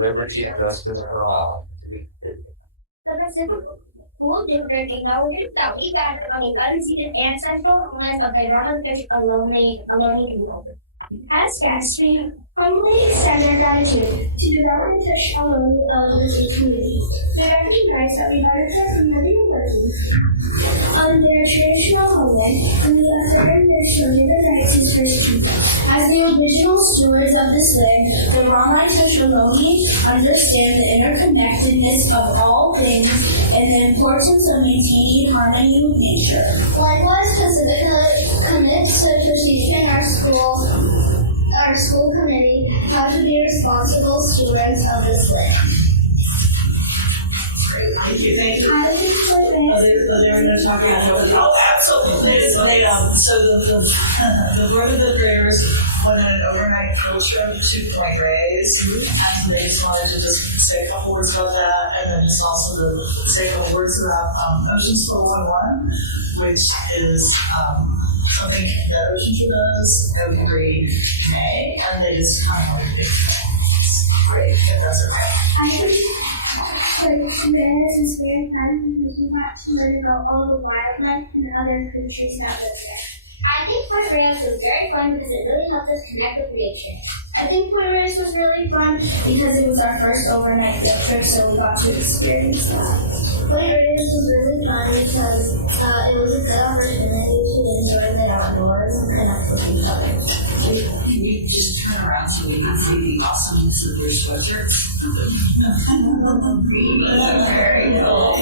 Liberty and justice for all. The Pacific School District acknowledges that we gather on the unceded ancestral homelands of the Ramafish Ohlone people. As guests, we humbly extend our gratitude to the Ramafish Ohlone Elderly community. We recognize that we benefit from living and working on their traditional homeland, and we affirm their human rights as First People. As the original stewards of this land, the Ramafish Ohlone understand the interconnectedness of all things and the importance of maintaining harmony with nature. Likewise, Pacifica commits to teaching our school committee how to be responsible stewards of this land. Thank you. I think They were going to talk about how. Oh, absolutely. So the board of the prayers went on an overnight field trip to Point Reyes, and they just wanted to say a couple words about that, and then just also to say a couple words about Oceans 411, which is something that Oceans does every May, and they just kind of like big great, if that's okay. I think Reyes is very fun because we got to learn about all the wildlife and other creatures that live there. I think Point Reyes was very fun because it really helped us connect with nature. I think Point Reyes was really fun because it was our first overnight field trip, so we got to experience that. Point Reyes was really fun because it was a good opportunity to enjoy the outdoors and connect with each other. Can you just turn around so we can see the awesomeness of your sweatshirts? Very cool. All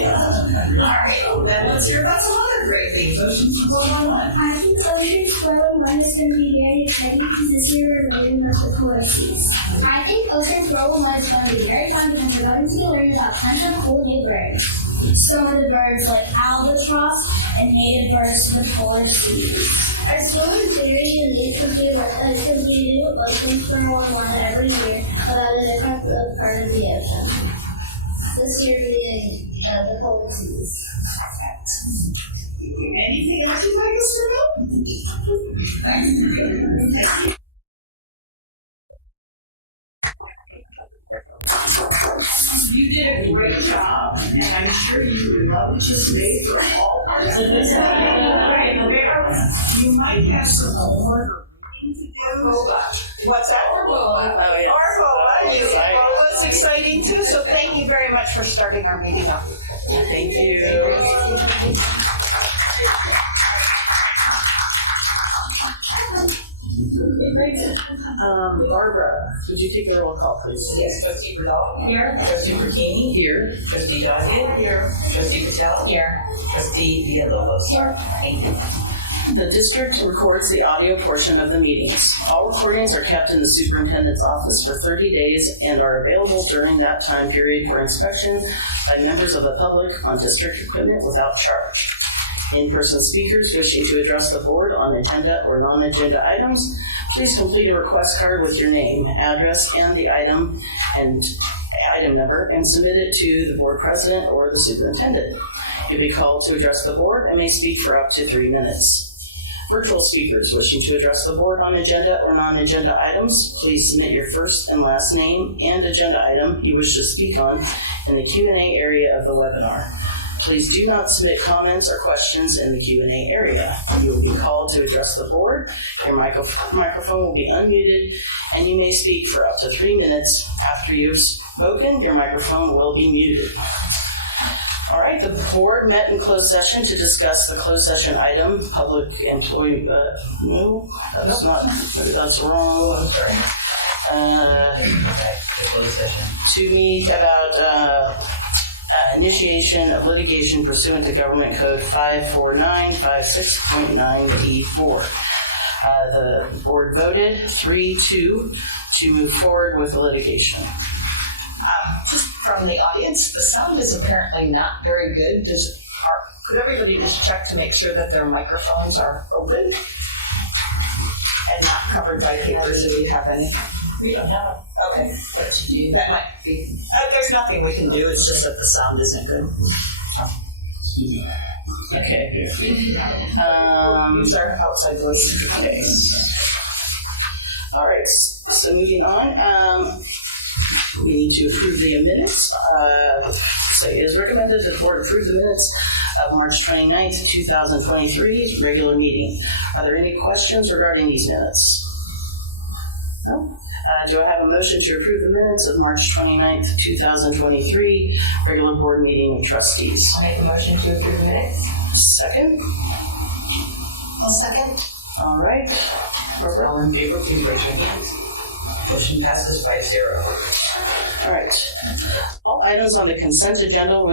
right, then let's hear about some other great things. Oceans 411. I think Oceans 411 is going to be very exciting because this year we're learning about the polar seas. I think Oceans 411 is going to be very fun because we're going to be learning about tons of cool new birds. Some of the birds like albatross and native birds to the polar seas. Our school is very unique because we do Oceans 411 every year about a different part of the ocean. This year being the polar seas. Anything else you'd like us to know? Thank you. You did a great job, and I'm sure you would love to stay for all parts of this. You might have some homework or reading to do. What's that? Or boba. Boba's exciting too, so thank you very much for starting our meeting off. Thank you. Barbara, would you take the roll call, please? Yes, Trustee Bradal. Here. Trustee Pertini. Here. Trustee Doggett. Here. Trustee Patel. Here. Trustee Villalobos. Here. Thank you. The district records the audio portion of the meetings. All recordings are kept in the superintendent's office for 30 days and are available during that time period for inspection by members of the public on district equipment without charge. In-person speakers wishing to address the board on agenda or non-agenda items, please complete a request card with your name, address, and the item number and submit it to the board president or the superintendent. You'll be called to address the board and may speak for up to 3 minutes. Virtual speakers wishing to address the board on agenda or non-agenda items, please submit your first and last name and agenda item you wish to speak on in the Q&A area of the webinar. Please do not submit comments or questions in the Q&A area. You will be called to address the board. Your microphone will be unmuted, and you may speak for up to 3 minutes. After you've spoken, your microphone will be muted. All right, the board met in closed session to discuss the closed session item, public employee, no, that's not, that's wrong. I'm sorry. The closed session. To meet about initiation of litigation pursuant to Government Code 54956.9E4. The board voted 3-2 to move forward with the litigation. Just from the audience, the sound is apparently not very good. Could everybody just check to make sure that their microphones are open and not covered by papers if you have any? We don't have it. Okay. What to do? That might be. There's nothing we can do. It's just that the sound isn't good. Okay. Use our outside voice. Okay. All right, so moving on, we need to approve the minutes. So it is recommended that the board approve the minutes of March 29th, 2023 regular meeting. Are there any questions regarding these minutes? No? Do I have a motion to approve the minutes of March 29th, 2023 regular board meeting of trustees? I'll make a motion to approve the minutes. Second? I'll second. All right. All in favor, please raise your hands. Motion passes 5-0. All right. All items on the consent agenda will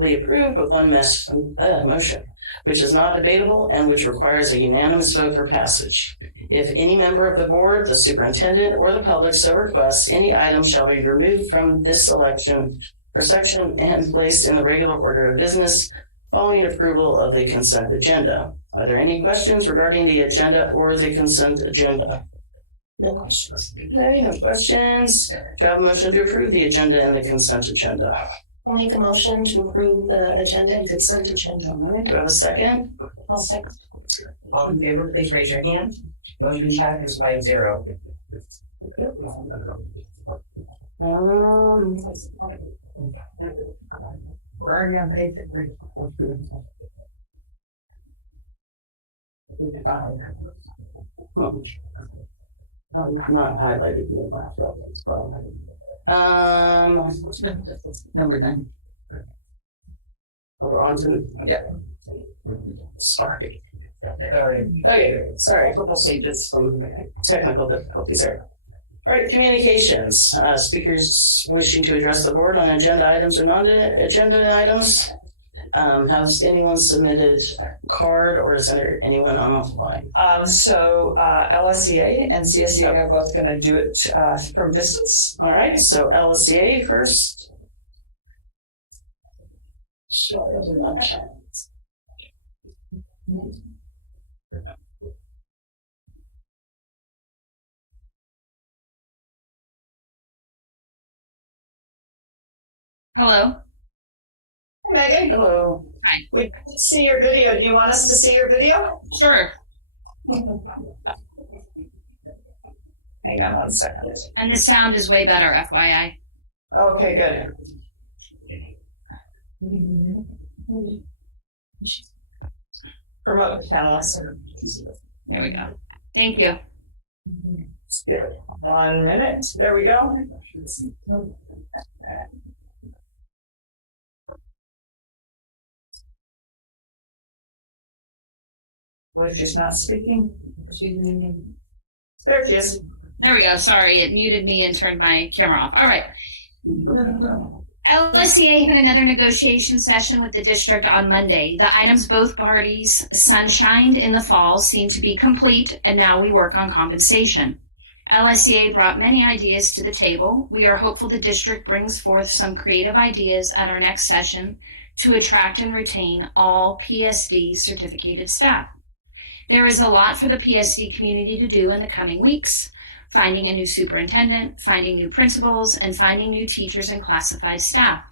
be approved with one motion, which is not debatable and which requires a unanimous vote for passage. If any member of the board, the superintendent, or the public so requests, any item shall be removed from this selection or section and placed in the regular order of business following approval of the consent agenda. Are there any questions regarding the agenda or the consent agenda? No questions. No questions. Do I have a motion to approve the agenda and the consent agenda? I'll make a motion to approve the agenda and consent agenda. All right. Do I have a second? I'll second. All in favor, please raise your hand. Motion passes 5-0. Where are you on page 3? Not highlighted in my it's probably. Number 9. We're on to, yeah. Sorry. Okay, sorry. Couple pages, some technical difficulties there. All right, communications. Speakers wishing to address the board on agenda items or non-agenda items. Has anyone submitted a card, or is there anyone online? So LSEA and CSEA are both going to do it from distance. All right, so LSCA first. Hello. Hi, Megan. Hello. Hi. We didn't see your video. Do you want us to see your video? Sure. Hang on 1 second. And the sound is way better, FYI. Okay, good. Promote the panelists. There we go. Thank you. Let's give it 1 minute. There we go. Was just not speaking. There she is. There we go. Sorry, it muted me and turned my camera off. All right. LSEA had another negotiation session with the district on Monday. The items both parties sunshined in the fall seem to be complete, and now we work on compensation. LSEA brought many ideas to the table. We are hopeful the district brings forth some creative ideas at our next session to attract and retain all PSD certificated staff. There is a lot for the PSD community to do in the coming weeks: finding a new superintendent, finding new principals, and finding new teachers and classified staff.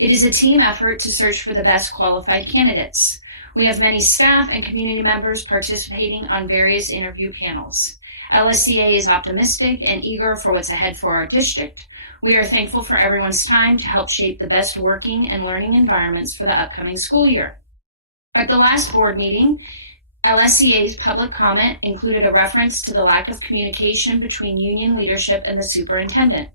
It is a team effort to search for the best qualified candidates. We have many staff and community members participating on various interview panels. LSCA is optimistic and eager for what's ahead for our district. We are thankful for everyone's time to help shape the best working and learning environments for the upcoming school year. At the last board meeting, LSCA's public comment included a reference to the lack of communication between union leadership and the superintendent.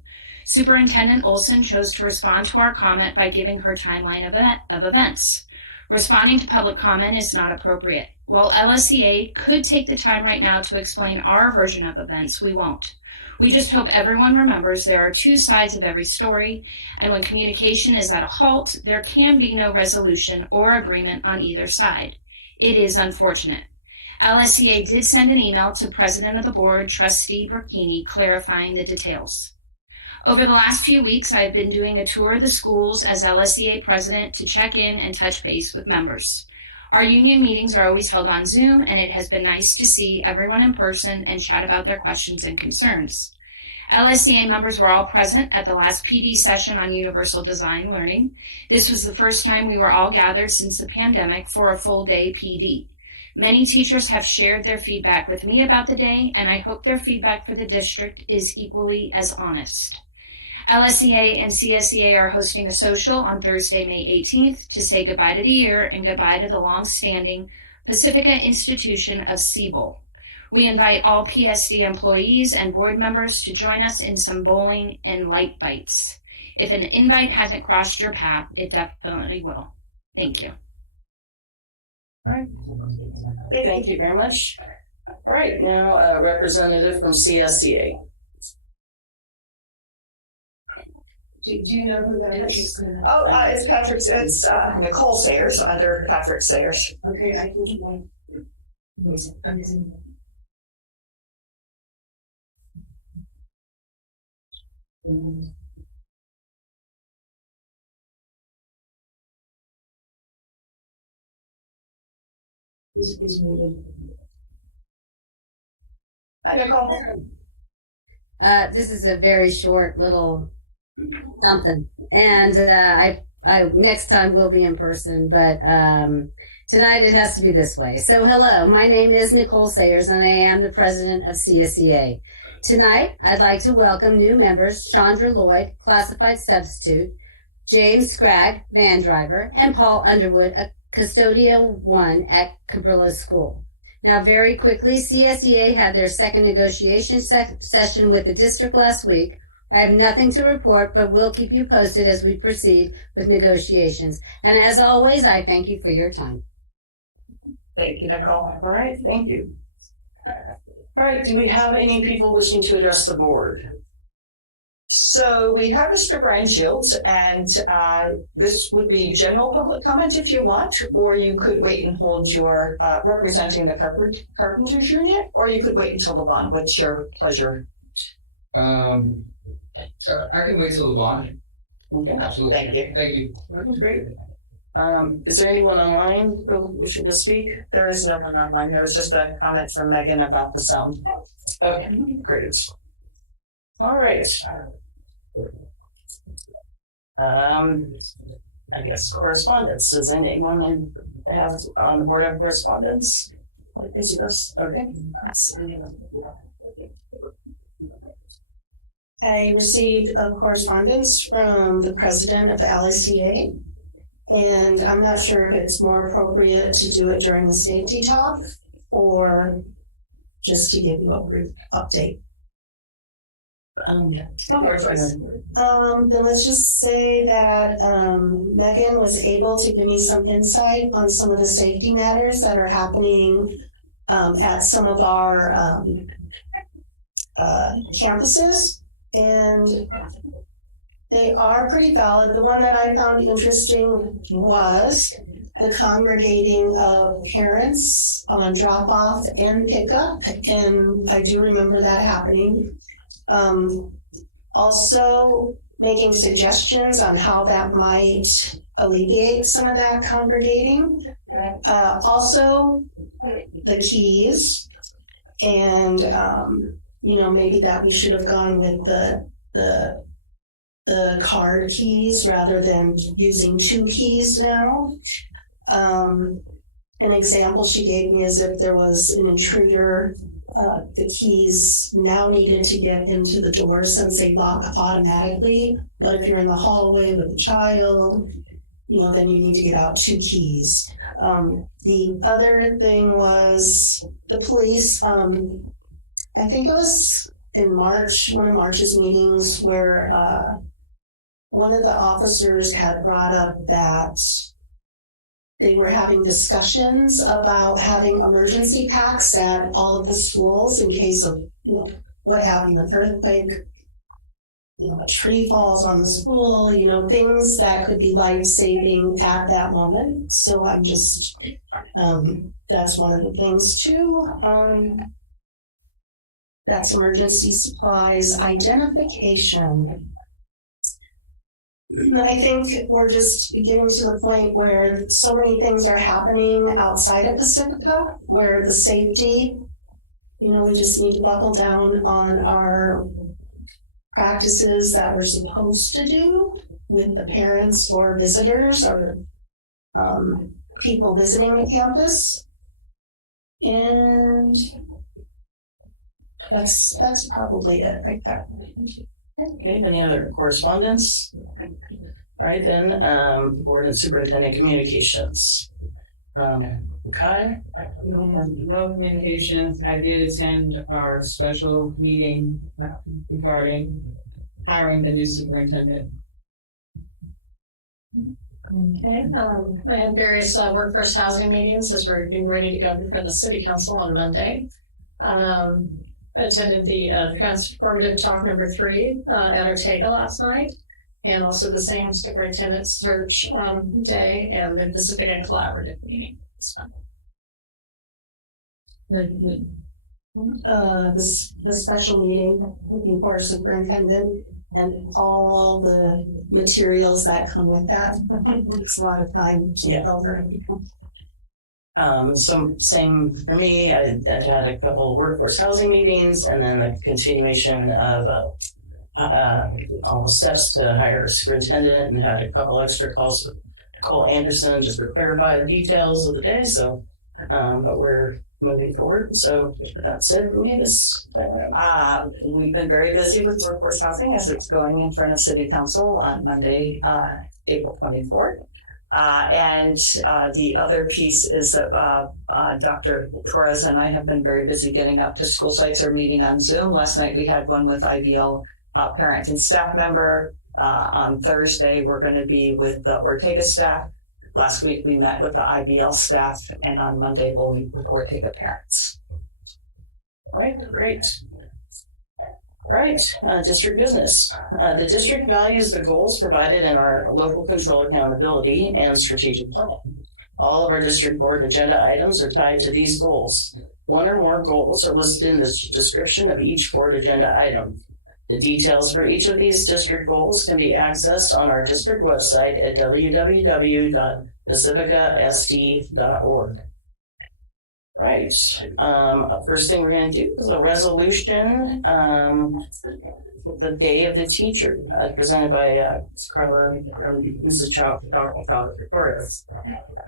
Superintendent Olson chose to respond to our comment by giving her timeline of events. Responding to public comment is not appropriate. While LSCA could take the time right now to explain our version of events, we won't. We just hope everyone remembers there are two sides of every story, and when communication is at a halt, there can be no resolution or agreement on either side. It is unfortunate. LSCA did send an email to President of the Board, Trustee Burkini, clarifying the details. Over the last few weeks, I have been doing a tour of the schools as LSCA President to check in and touch base with members. Our union meetings are always held on Zoom, and it has been nice to see everyone in person and chat about their questions and concerns. LSCA members were all present at the last PD session on Universal Design Learning. This was the first time we were all gathered since the pandemic for a full day PD. Many teachers have shared their feedback with me about the day, and I hope their feedback for the district is equally as honest. LSEA and CSEA are hosting a social on Thursday, May 18th to say goodbye to the year and goodbye to the long-standing Pacifica institution of Siebel. We invite all PSD employees and board members to join us in some bowling and light bites. If an invite hasn't crossed your path, it definitely will. Thank you. All right. Thank you very much. All right, now a representative from CSEA. Do you know who that is? Oh, it's Patrick, it's Nicole Sayers, under Patrick Sayers. Okay, I think one. Is muted. Hi, Nicole. This is a very short little something, and I next time will be in person, but tonight it has to be this way. So hello, my name is Nicole Sayers, and I am the president of CSEA. Tonight, I'd like to welcome new members, Chandra Lloyd, classified substitute, James Scragg, van driver, and Paul Underwood, a custodial 1 at Cabrillo School. Now, very quickly, CSEA had their second negotiation session with the district last week. I have nothing to report, but we'll keep you posted as we proceed with negotiations. And as always, I thank you for your time. Thank you, Nicole. All right, thank you. All right, do we have any people wishing to address the board? So we have Mr. Brian Shields, and this would be general public comment if you want, or you could wait and hold your representing the Carpenters Union, or you could wait until the bond. What's your pleasure? I can wait till the bond. Okay, Absolutely. Thank you. Thank you. that's great. Is there anyone online wishing to speak? There is no one online. There was just a comment from Megan about the sound. Okay, great. All right. I guess correspondence. Does anyone have on the board have correspondence? Okay. I received a correspondence from the president of the LSEA, and I'm not sure if it's more appropriate to do it during the safety talk or just to give you a brief update. Then let's just say that Megan was able to give me some insight on some of the safety matters that are happening at some of our campuses, and they are pretty valid. The one that I found interesting was the congregating of parents on drop-off and pickup, and I do remember that happening. Also making suggestions on how that might alleviate some of that congregating. Also the keys, and maybe that we should have gone with the card keys rather than using 2 keys now. An example she gave me is if there was an intruder, the keys now needed to get into the door since they lock automatically. But if you're in the hallway with a child, then you need to get out 2 keys. The other thing was the police. I think it was in March, one of March's meetings, where one of the officers had brought up that they were having discussions about having emergency packs at all of the schools in case of what happened, an earthquake, a tree falls on the school, things that could be life-saving at that moment. So I'm just, that's one of the things too. That's emergency supplies identification. I think we're just getting to the point where so many things are happening outside of Pacifica, where the safety, we just need to buckle down on our practices that we're supposed to do with the parents or visitors or people visiting the campus. And that's probably it right there. Okay, any other correspondence? All right, then, board and superintendent communications. Kai? No communications. I did attend our special meeting regarding hiring the new superintendent. Okay, I had various workforce housing meetings as we're getting ready to go before the city council on Monday. Attended the transformative talk number 3 at Ortega last night, and also the same superintendent search day and the Pacifica collaborative meeting. The special meeting looking for a superintendent and all the materials that come with that. It takes a lot of time to get over. Same for me. I had a couple of workforce housing meetings, and then the continuation of all the steps to hire a superintendent, and had a couple extra calls with Nicole Anderson just to clarify the details of the day. So, but we're moving forward. So that's it for me. We've been very busy with workforce housing as it's going in front of City Council on Monday, April 24th. And the other piece is that Dr. Torres and I have been very busy getting up to school sites or meeting on Zoom. Last night we had one with IBL parent and staff member. On Thursday we're going to be with the Ortega staff. Last week we met with the IBL staff, and on Monday we'll meet with Ortega parents. All right, great. All right, district business. The district values the goals provided in our local control accountability and strategic plan. All of our district board agenda items are tied to these goals. One or more goals are listed in the description of each board agenda item. The details for each of these district goals can be accessed on our district website at www.pacificasd.org. Right. First thing we're going to do is a resolution, the Day of the Teacher, presented by Carla, Mrs. Torres.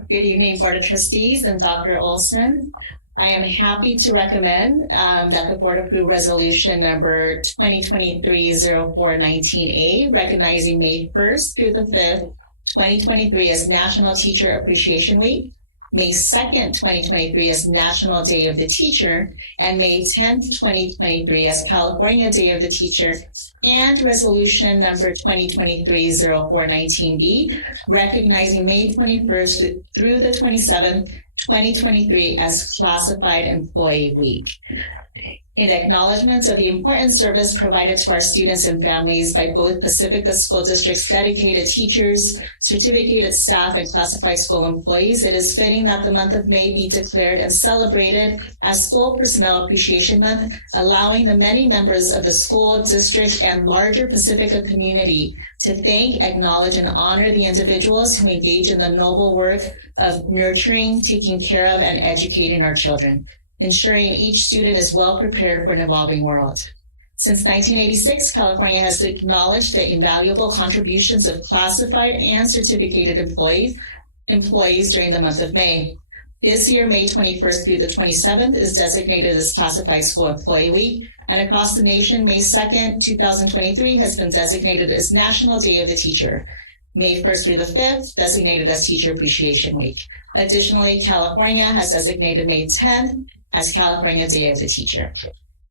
Good evening, Board of Trustees and Dr. Olson. I am happy to recommend that the board approve resolution number 2023-0419A, recognizing May 1st through the 5th, 2023 as National Teacher Appreciation Week, May 2nd, 2023 as National Day of the Teacher, and May 10th, 2023 as California Day of the Teacher, and resolution number 2023-0419B, recognizing May 21st through the 27th, 2023 as Classified Employee Week. In acknowledgments of the important service provided to our students and families by both Pacifica School District's dedicated teachers, certificated staff, and classified school employees, it is fitting that the month of May be declared and celebrated as School Personnel Appreciation Month, allowing the many members of the school district and larger Pacifica community to thank, acknowledge, and honor the individuals who engage in the noble work of nurturing, taking care of, and educating our children, ensuring each student is well prepared for an evolving world. Since 1986, California has acknowledged the invaluable contributions of classified and certificated employees during the month of May. This year, May 21st through the 27th is designated as Classified School Employee Week, and across the nation, May 2nd, 2023 has been designated as National Day of the Teacher. May 1st through the 5th, designated as Teacher Appreciation Week. Additionally, California has designated May 10th as California Day of the Teacher.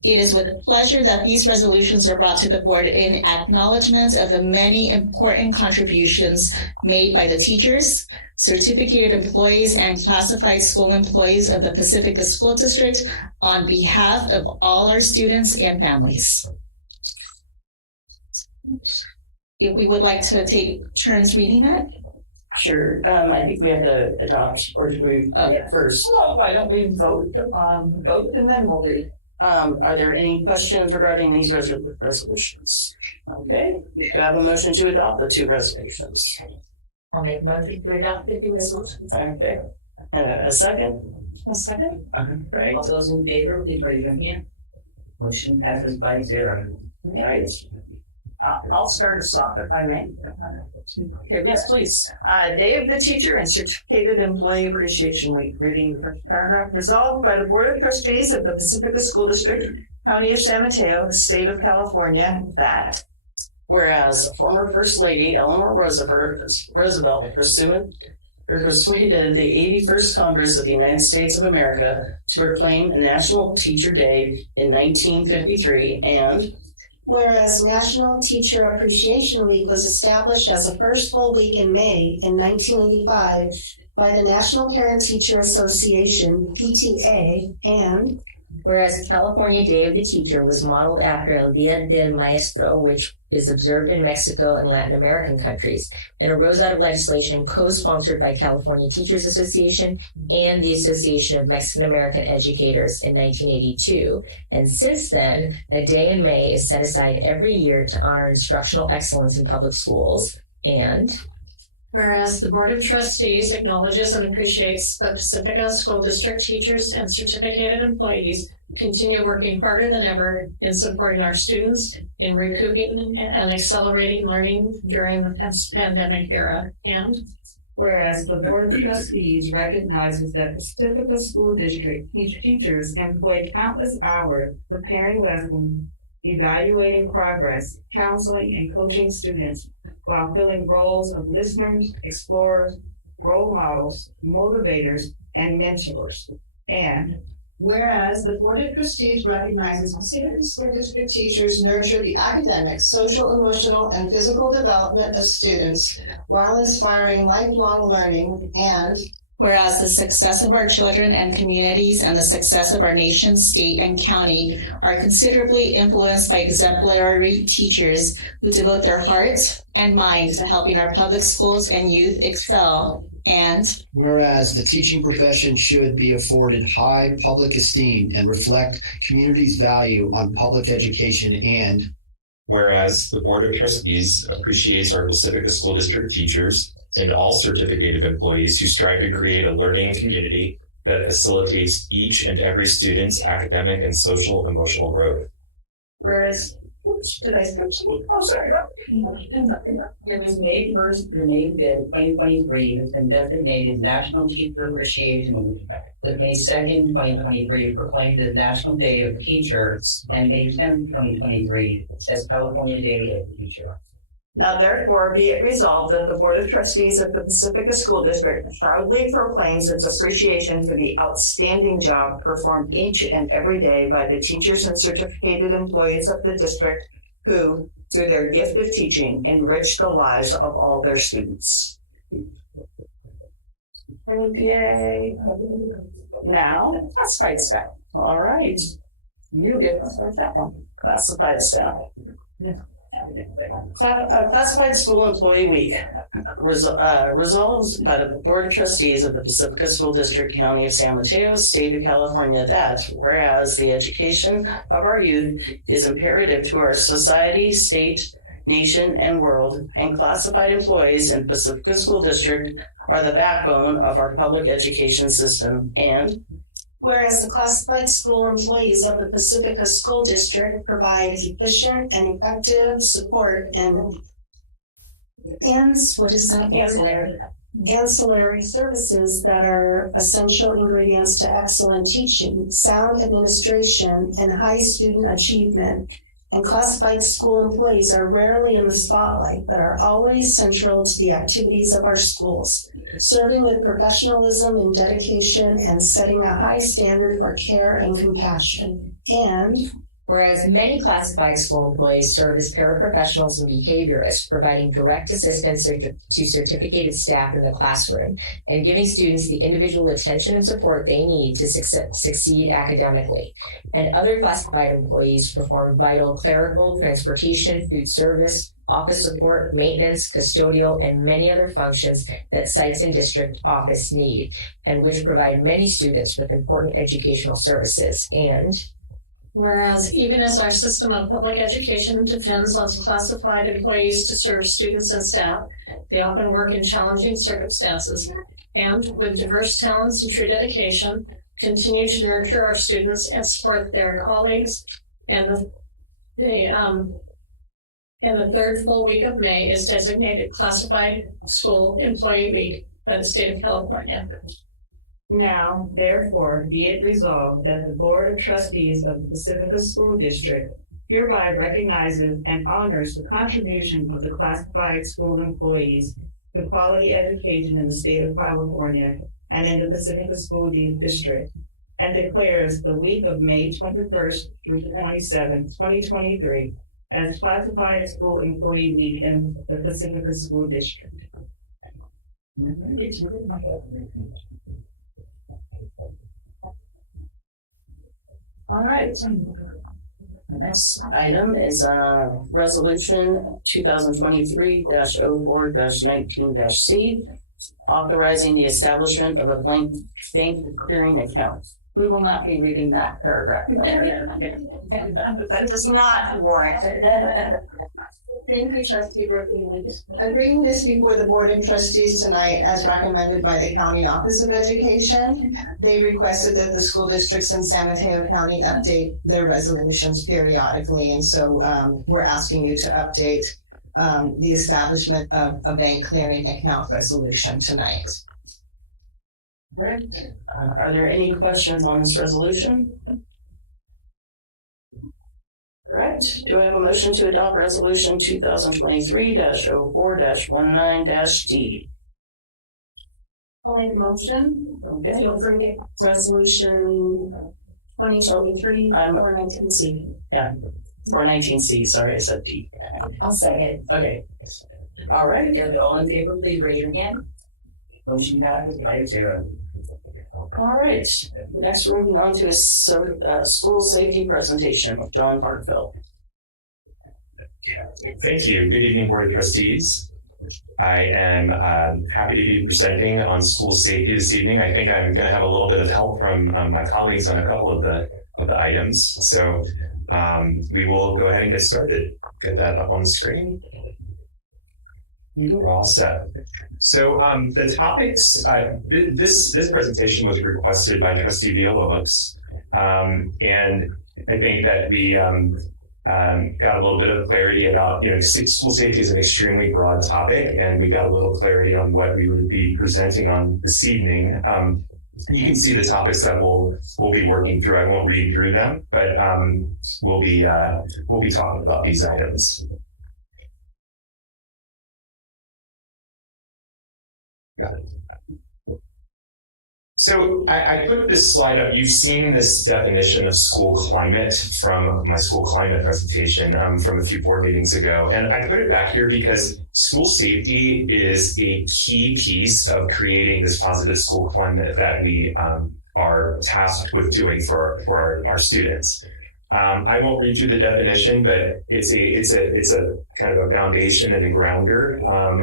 It is with pleasure that these resolutions are brought to the board in acknowledgement of the many important contributions made by the teachers, certificated employees, and classified school employees of the Pacifica School District on behalf of all our students and families. If we would like to take turns reading it. Sure. I think we have to adopt, or do we first? Well, why don't we vote and then we'll read. Are there any questions regarding these resolutions? Okay. Do you have a motion to adopt the two resolutions? I'll make a motion to adopt the 2 resolutions. Okay. A second? A second. Right. All those in favor, please raise your hand. Motion passes by 0. All right. I'll start us off if I may. Okay, yes, please. Day of the Teacher and Certificated Employee Appreciation Week. Reading the first paragraph. Resolved by the Board of Trustees of the Pacifica School District, County of San Mateo, State of California, that Whereas former First Lady Eleanor Roosevelt persuaded the 81st Congress of the United States of America to proclaim a National Teacher Day in 1953, and Whereas National Teacher Appreciation Week was established as a first full week in May in 1985 by the National Parent-Teacher Association, PTA, and whereas California Day of the Teacher was modeled after El Día del Maestro, which is observed in Mexico and Latin American countries, and arose out of legislation co-sponsored by California Teachers Association and the Association of Mexican American Educators in 1982. And since then, a day in May is set aside every year to honor instructional excellence in public schools. And whereas the Board of Trustees acknowledges and appreciates that Pacifica School District teachers and certificated employees continue working harder than ever in supporting our students in recouping and accelerating learning during the pandemic era. And whereas the Board of Trustees recognizes that Pacifica School District teachers employ countless hours preparing lessons, evaluating progress, counseling, and coaching students while filling roles of listeners, explorers, role models, motivators, and mentors. And whereas the Board of Trustees recognizes Pacifica School District teachers nurture the academic, social, emotional, and physical development of students while inspiring lifelong learning, and whereas the success of our children and communities and the success of our nation, state, and county are considerably influenced by exemplary teachers who devote their hearts and minds to helping our public schools and youth excel. And whereas the teaching profession should be afforded high public esteem and reflect community's value on public education, and whereas the Board of Trustees appreciates our Pacifica School District teachers and all certificated employees who strive to create a learning community that facilitates each and every student's academic and social emotional growth. whereas, did I skip something? Oh, sorry. It was May 1st through May 5th, 2023 has been designated National Teacher Appreciation Week, with May 2nd, 2023 proclaimed as National Day of the Teacher, and May 10th, 2023 as California Day of the Teacher. Now therefore be it resolved that the Board of Trustees of the Pacifica School District proudly proclaims its appreciation for the outstanding job performed each and every day by the teachers and certificated employees of the district who, through their gift of teaching, enrich the lives of all their students. Okay. Now, classified staff. All right. You get that one. Classified staff. Classified School Employee Week resolves by the Board of Trustees of the Pacifica School District, County of San Mateo, State of California, that whereas the education of our youth is imperative to our society, state, nation, and world, and classified employees in Pacifica School District are the backbone of our public education system, and whereas the classified school employees of the Pacifica School District provide efficient and effective support and what is that? Ancillary services that are essential ingredients to excellent teaching, sound administration, and high student achievement. And classified school employees are rarely in the spotlight, but are always central to the activities of our schools, serving with professionalism and dedication and setting a high standard for care and compassion. And whereas many classified school employees serve as paraprofessionals and behaviorists, providing direct assistance to certificated staff in the classroom and giving students the individual attention and support they need to succeed academically. And other classified employees perform vital clerical, transportation, food service, office support, maintenance, custodial, and many other functions that sites and district office need, and which provide many students with important educational services. And whereas even as our system of public education depends on classified employees to serve students and staff, they often work in challenging circumstances and with diverse talents and true dedication, continue to nurture our students and support their colleagues and and the third full week of May is designated Classified School Employee Week by the state of California. Now, therefore, be it resolved that the Board of Trustees of the Pacifica School District hereby recognizes and honors the contribution of the classified school employees to quality education in the state of California and in the Pacifica School District, and declares the week of May 21st through the 27th, 2023, as Classified School Employee Week in the Pacifica School District. All right. The next item is Resolution 2023-04-19-C, authorizing the establishment of a blank bank clearing account. We will not be reading that paragraph. That does not warrant it. Thank you, Trustee Brooklyn. I'm bringing this before the Board of Trustees tonight as recommended by the County Office of Education. They requested that the school districts in San Mateo County update their resolutions periodically, and so we're asking you to update the establishment of a bank clearing account resolution tonight. All right. Are there any questions on this resolution? All right. Do I have a motion to adopt Resolution 2023-04-19-D? I'll make a motion. Okay. Feel free. Resolution 2023-419C. Yeah. 419C. Sorry, I said D. I'll second. Okay. All right. All in favor, please raise your hand. Motion passes 5-0. All right. Next, we're moving on to a school safety presentation with John Hartfeld. Thank you. Good evening, Board of Trustees. I am happy to be presenting on school safety this evening. I think I'm going to have a little bit of help from my colleagues on a couple of the items. So we will go ahead and get started. Get that up on the screen. We're all set. So the topics, this presentation was requested by Trustee Villalobos, and I think that we got a little bit of clarity about, school safety is an extremely broad topic, and we got a little clarity on what we would be presenting on this evening. You can see the topics that we'll be working through. I won't read through them, but we'll be talking about these items. Got it. So I put this slide up. You've seen this definition of school climate from my school climate presentation from a few board meetings ago. And I put it back here because school safety is a key piece of creating this positive school climate that we are tasked with doing for our students. I won't read through the definition, but it's a kind of a foundation and a grounder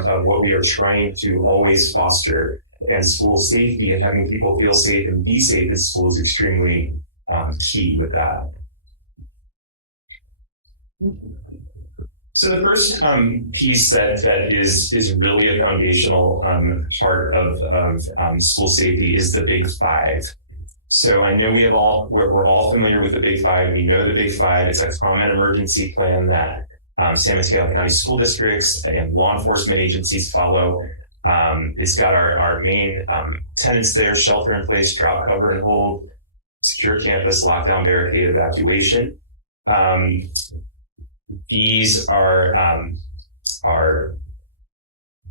of what we are trying to always foster. And school safety and having people feel safe and be safe in school is extremely key with that. So the first piece that is really a foundational part of school safety is the Big Five. So I know we're all familiar with the Big Five. We know the Big Five. It's a common emergency plan that San Mateo County school districts and law enforcement agencies follow. It's got our main tenets there: shelter in place, drop, cover, and hold, secure campus, lockdown, barricade, evacuation. These are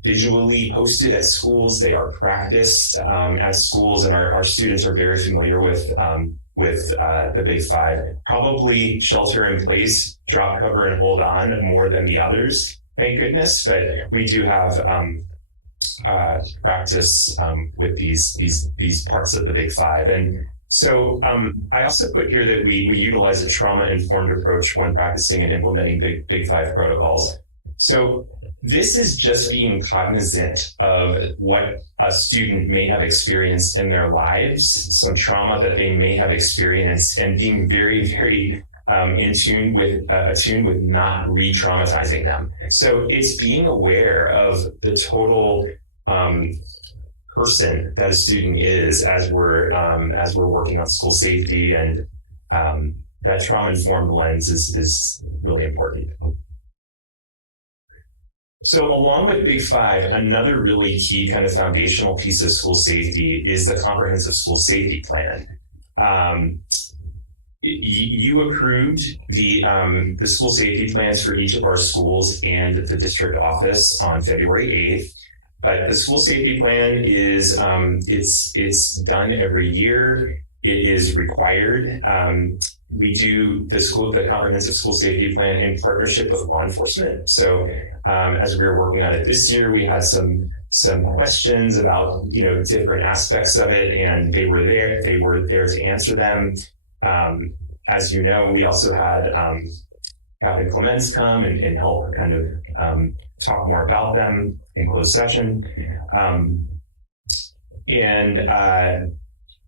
visually posted at schools. They are practiced at schools, and our students are very familiar with the Big Five. Probably shelter in place, drop, cover, and hold on more than the others, thank goodness. But we do have practice with these parts of the Big Five. And so I also put here that we utilize a trauma-informed approach when practicing and implementing Big Five protocols. So this is just being cognizant of what a student may have experienced in their lives, some trauma that they may have experienced, and being very, very attuned with not re-traumatizing them. So it's being aware of the total person that a student is as we're working on school safety, and that trauma-informed lens is really important. So along with Big Five, another really key kind of foundational piece of school safety is the comprehensive school safety plan. You approved the school safety plans for each of our schools and the district office on February 8th. But the school safety plan is it's done every year. It is required. We do the comprehensive school safety plan in partnership with law enforcement. So as we were working on it this year, we had some questions about different aspects of it, and they were there to answer them. As you know, we also had Captain Clements come and help kind of talk more about them in closed session.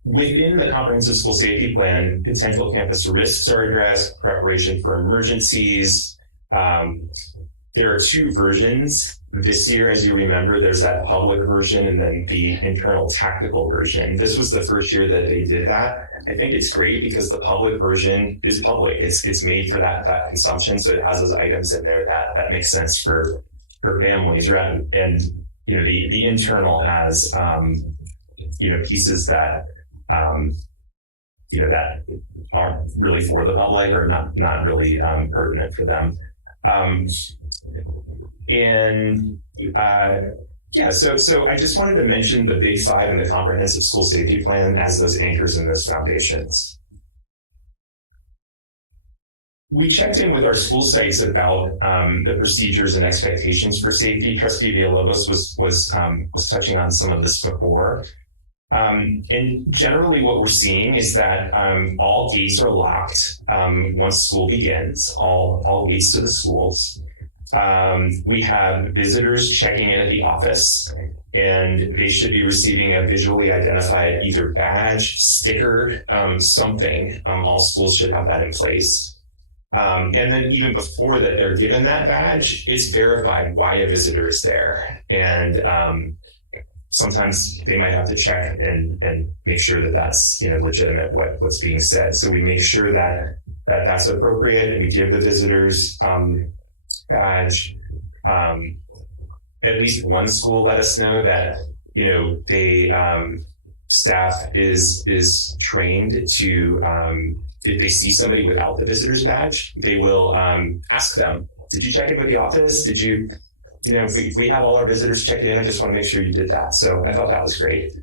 Within the comprehensive school safety plan, potential campus risks are addressed, preparation for emergencies. There are two versions. This year, as you remember, there's that public version and then the internal tactical version. This was the first year that they did that. I think it's great because the public version is public. It's made for that consumption, so it has those items in there that makes sense for families. And the internal has pieces that that aren't really for the public or not really pertinent for them. So I just wanted to mention the Big Five and the comprehensive school safety plan as those anchors and those foundations. We checked in with our school sites about the procedures and expectations for safety. Trustee Villalobos was touching on some of this before. And generally what we're seeing is that all gates are locked once school begins, all gates to the schools. We have visitors checking in at the office, and they should be receiving a visually identified either badge, sticker, something. All schools should have that in place. And then even before that they're given that badge, it's verified why a visitor is there. And sometimes they might have to check and make sure that that's legitimate what's being said. So we make sure that that's appropriate, and we give the visitors badge. At least one school let us know that they staff is trained to if they see somebody without the visitor's badge, they will ask them, "Did you check in with the office? Did you?" If we have all our visitors checked in, I just want to make sure you did that. So I thought that was great.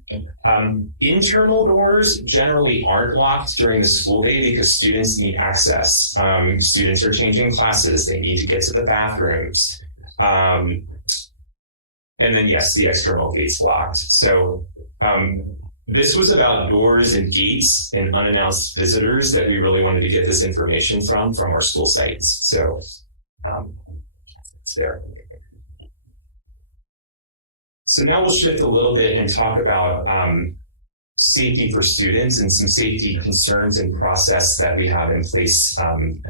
Internal doors generally aren't locked during the school day because students need access. Students are changing classes. They need to get to the bathrooms. And then, yes, the external gate's locked. So this was about doors and gates and unannounced visitors that we really wanted to get this information from our school sites. So it's there. So now we'll shift a little bit and talk about safety for students and some safety concerns and process that we have in place. Some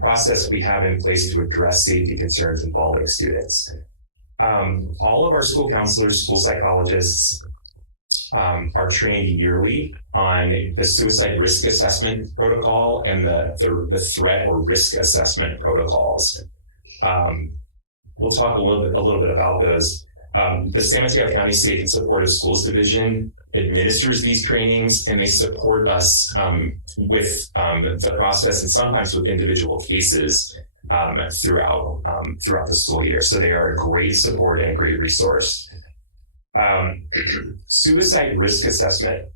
process we have in place to address safety concerns involving students. All of our school counselors, school psychologists are trained yearly on the suicide risk assessment protocol and the threat or risk assessment protocols. We'll talk a little bit about those. The San Mateo County Safe and Supportive Schools Division administers these trainings, and they support us with the process and sometimes with individual cases throughout the school year. So they are a great support and a great resource. Suicide risk assessment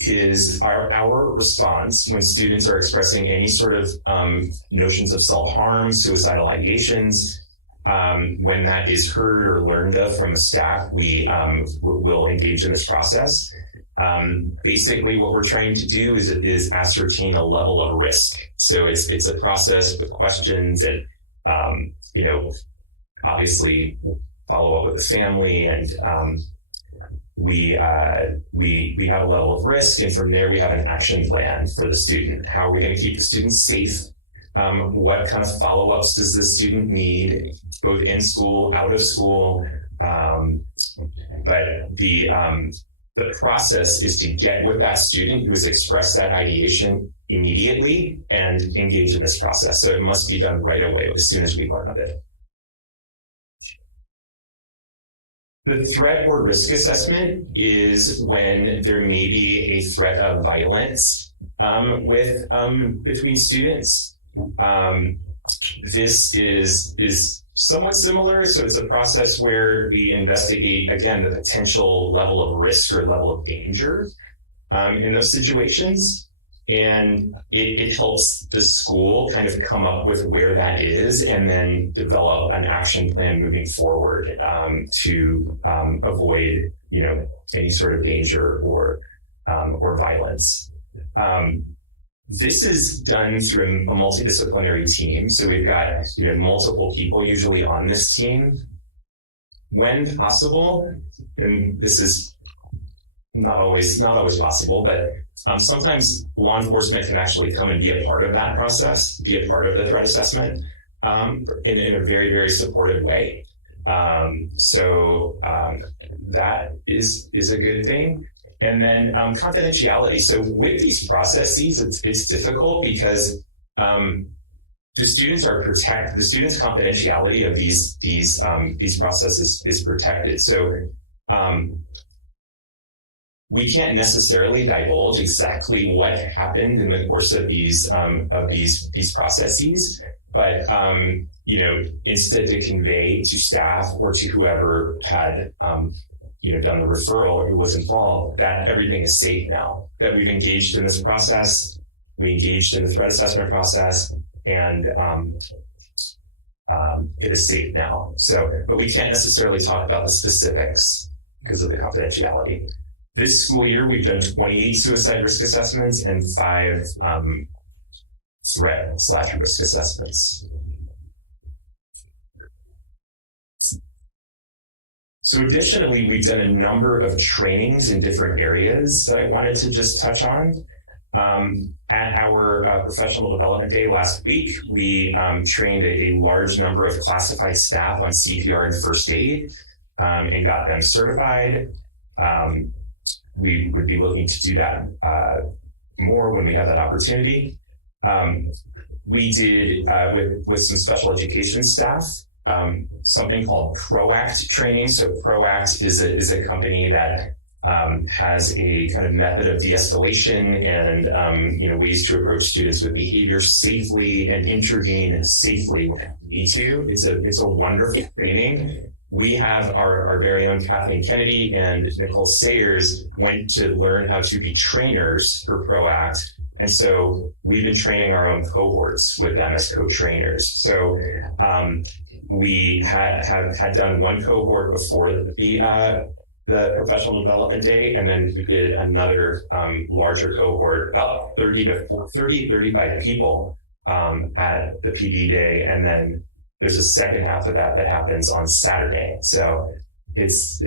is our response when students are expressing any sort of notions of self-harm, suicidal ideations. When that is heard or learned of from the staff, we will engage in this process. Basically, what we're trying to do is ascertain a level of risk. So it's a process with questions and obviously follow up with the family, and we have a level of risk, and from there we have an action plan for the student. How are we going to keep the student safe? What kind of follow-ups does the student need, both in school, out of school? But the process is to get with that student who has expressed that ideation immediately and engage in this process. So it must be done right away as soon as we learn of it. The threat or risk assessment is when there may be a threat of violence between students. This is somewhat similar. So it's a process where we investigate, again, the potential level of risk or level of danger in those situations. And it helps the school kind of come up with where that is and then develop an action plan moving forward to avoid, any sort of danger or violence. This is done through a multidisciplinary team. So we've got multiple people usually on this team. When possible, and this is not always possible, but sometimes law enforcement can actually come and be a part of that process, be a part of the threat assessment in a very, very supportive way. So that is a good thing. And then confidentiality. So with these processes, it's difficult because the students' confidentiality of these processes is protected. So we can't necessarily divulge exactly what happened in the course of these processes, but instead to convey to staff or to whoever had done the referral or who was involved that everything is safe now, that we've engaged in this process, we engaged in the threat assessment process, and it is safe now. So, but we can't necessarily talk about the specifics because of the confidentiality. This school year, we've done 28 suicide risk assessments and 5 threat/risk assessments. So additionally, we've done a number of trainings in different areas that I wanted to just touch on. At our professional development day last week, we trained a large number of classified staff on CPR and first aid and got them certified. We would be looking to do that more when we have that opportunity. We did with some special education staff something called PROACT training. So PROACT is a company that has a kind of method of de-escalation and ways to approach students with behavior safely and intervene safely when we need to. It's a wonderful training. We have our very own Kathleen Kennedy and Nicole Sayers went to learn how to be trainers for PROACT. And so we've been training our own cohorts with them as co-trainers. So we had done one cohort before the professional development day, and then we did another larger cohort, about 35 people at the PD day, and then there's a second half of that happens on Saturday. So it's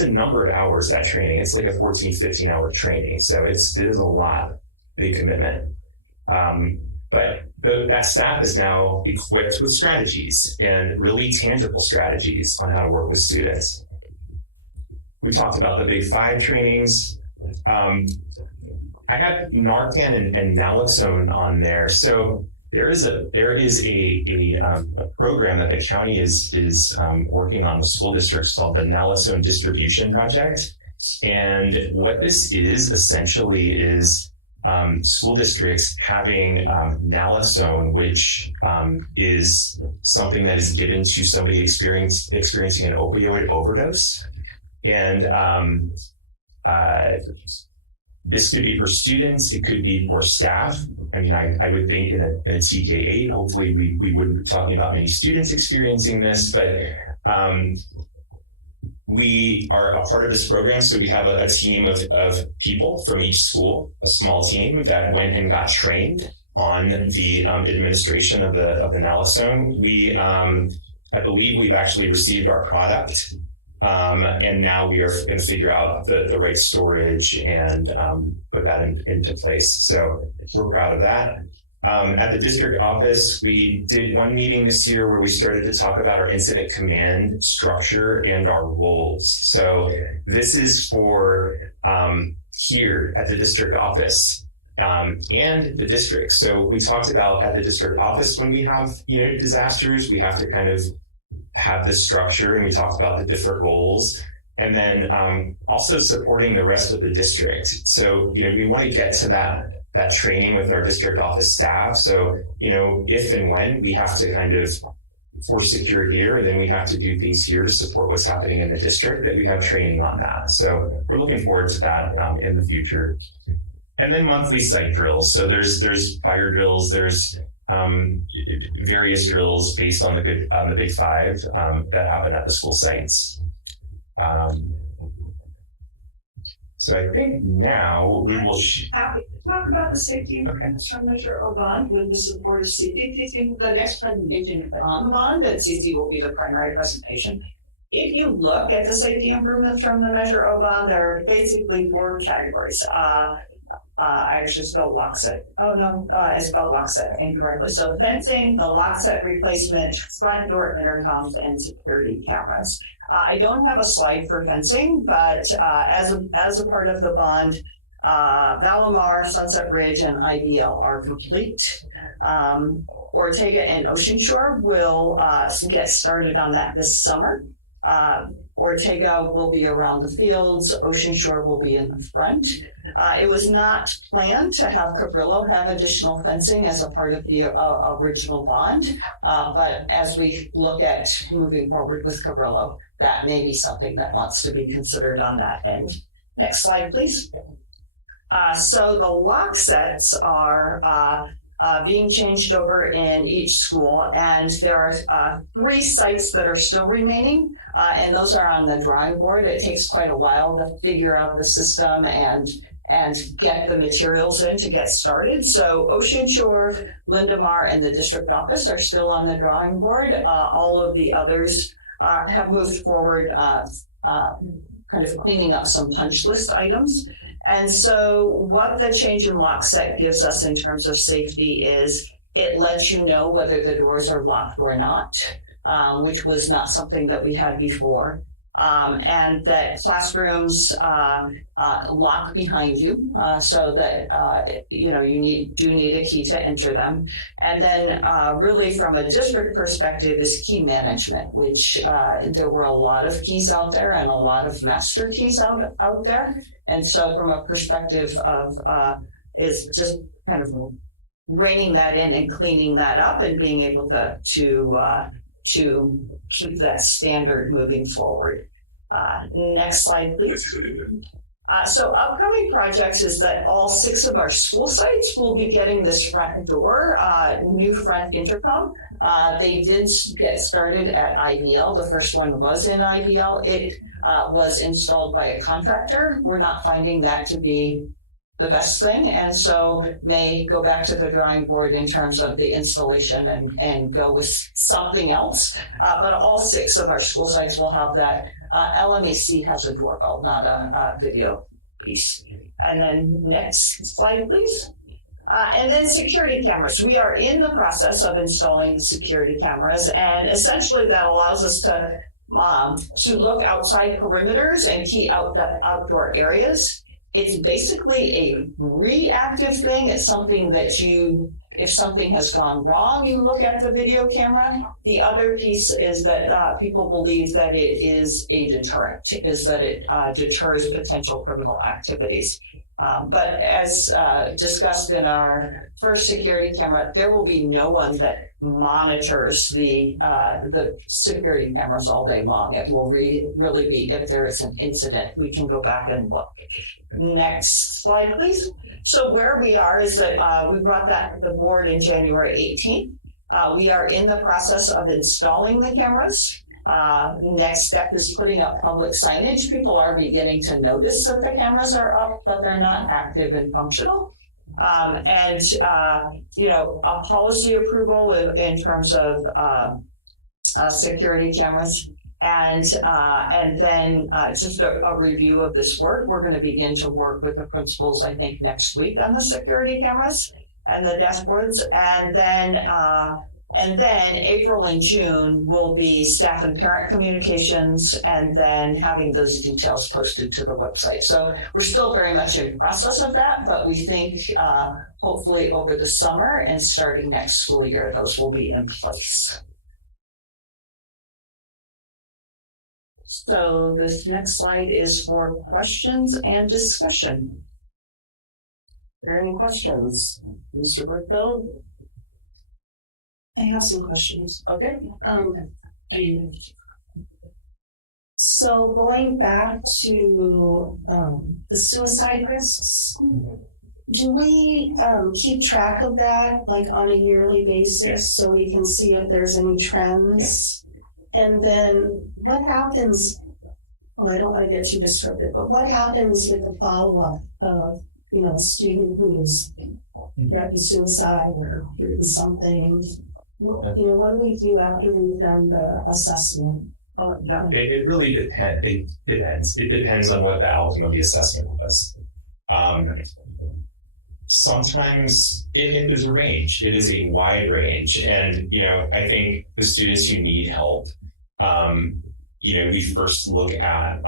a number of hours, that training. It's like a 14, 15 hour training. So it is a lot, big commitment. But that staff is now equipped with strategies and really tangible strategies on how to work with students. We talked about the Big 5 trainings. I have Narcan and naloxone on there. So there is a program that the county is working on with school districts called the Naloxone Distribution Project. And what this is essentially is school districts having naloxone, which is something that is given to somebody experiencing an opioid overdose. And this could be for students, it could be for staff. I mean, I would think in a TK8, hopefully we wouldn't be talking about many students experiencing this, but we are a part of this program. So we have a team of people from each school, a small team that went and got trained on the administration of the naloxone. I believe we've actually received our product. And now we are going to figure out the right storage and put that into place. So we're proud of that. At the district office, we did one meeting this year where we started to talk about our incident command structure and our roles. So this is for here at the district office and the district. So we talked about at the district office, when we have disasters, we have to kind of have this structure, and we talked about the different roles. And then also supporting the rest of the district. So, we want to get to that training with our district office staff. So, if and when we have to kind of force secure here, then we have to do things here to support what's happening in the district, that we have training on that. So we're looking forward to that in the future. And then monthly site drills. So there's fire drills, there's various drills based on the Big Five that happen at the school sites. So I think now we will. Happy to talk about the safety improvements from Measure O bond with the support of CC. The next presentation on the bond, and CC will be the primary presentation. If you look at the safety improvements from the Measure O bond, there are basically 4 categories. I actually spelled Lockset. Oh no, I spelled Lockset incorrectly. So fencing, the Lockset replacement, front door intercoms, and security cameras. I don't have a slide for fencing, but as a part of the bond, Valamar, Sunset Ridge, and IBL are complete. Ortega and Ocean Shore will get started on that this summer. Ortega will be around the fields. Ocean Shore will be in the front. It was not planned to have Cabrillo have additional fencing as a part of the original bond, but as we look at moving forward with Cabrillo, that may be something that wants to be considered on that end. Next slide, please. So the lock sets are being changed over in each school, and there are 3 sites that are still remaining, and those are on the drawing board. It takes quite a while to figure out the system and get the materials in to get started. So Ocean Shore, Lindemar, and the district office are still on the drawing board. All of the others have moved forward, kind of cleaning up some punch list items. And so what the change in lock set gives us in terms of safety is it lets you know whether the doors are locked or not, which was not something that we had before. And that classrooms lock behind you, so that you do need a key to enter them. And then really from a district perspective is key management, which there were a lot of keys out there and a lot of master keys out there. And so from a perspective of is just kind of reining that in and cleaning that up and being able to keep that standard moving forward. Next slide, please. So upcoming projects is that all 6 of our school sites will be getting this front door, new front intercom. They did get started at IBL. The first one was in IBL. It was installed by a contractor. We're not finding that to be the best thing, and so may go back to the drawing board in terms of the installation and go with something else. But all 6 of our school sites will have that. LMEC has a doorbell, not a video piece. And then next slide, please. And then security cameras. We are in the process of installing security cameras, and essentially that allows us to look outside perimeters and key out the outdoor areas. It's basically a reactive thing. It's something that if something has gone wrong, you look at the video camera. The other piece is that people believe that it is a deterrent, is that it deters potential criminal activities. But as discussed in our first security camera, there will be no one that monitors the security cameras all day long. It will really be if there is an incident, we can go back and look. Next slide, please. So where we are is that we brought that to the board in January 18th. We are in the process of installing the cameras. Next step is putting up public signage. People are beginning to notice that the cameras are up, but they're not active and functional. A policy approval in terms of security cameras. And then just a review of this work. We're going to begin to work with the principals, I think, next week on the security cameras and the dashboards. And then April and June will be staff and parent communications, and then having those details posted to the website. So we're still very much in process of that, but we think hopefully over the summer and starting next school year, those will be in place. So this next slide is for questions and discussion. Are there any questions? Mr. Burkeville? I have some questions. Okay. So going back to the suicide risks, do we keep track of that like on a yearly basis so we can see if there's any trends? And then what happens? Oh, I don't want to get too descriptive, but what happens with the follow-up of a student who's threatened suicide or written something? What do we do after we've done the assessment? It really depends. It depends. It depends on what the outcome of the assessment was. Sometimes there's a range. It is a wide range. And, I think the students who need help, we first look at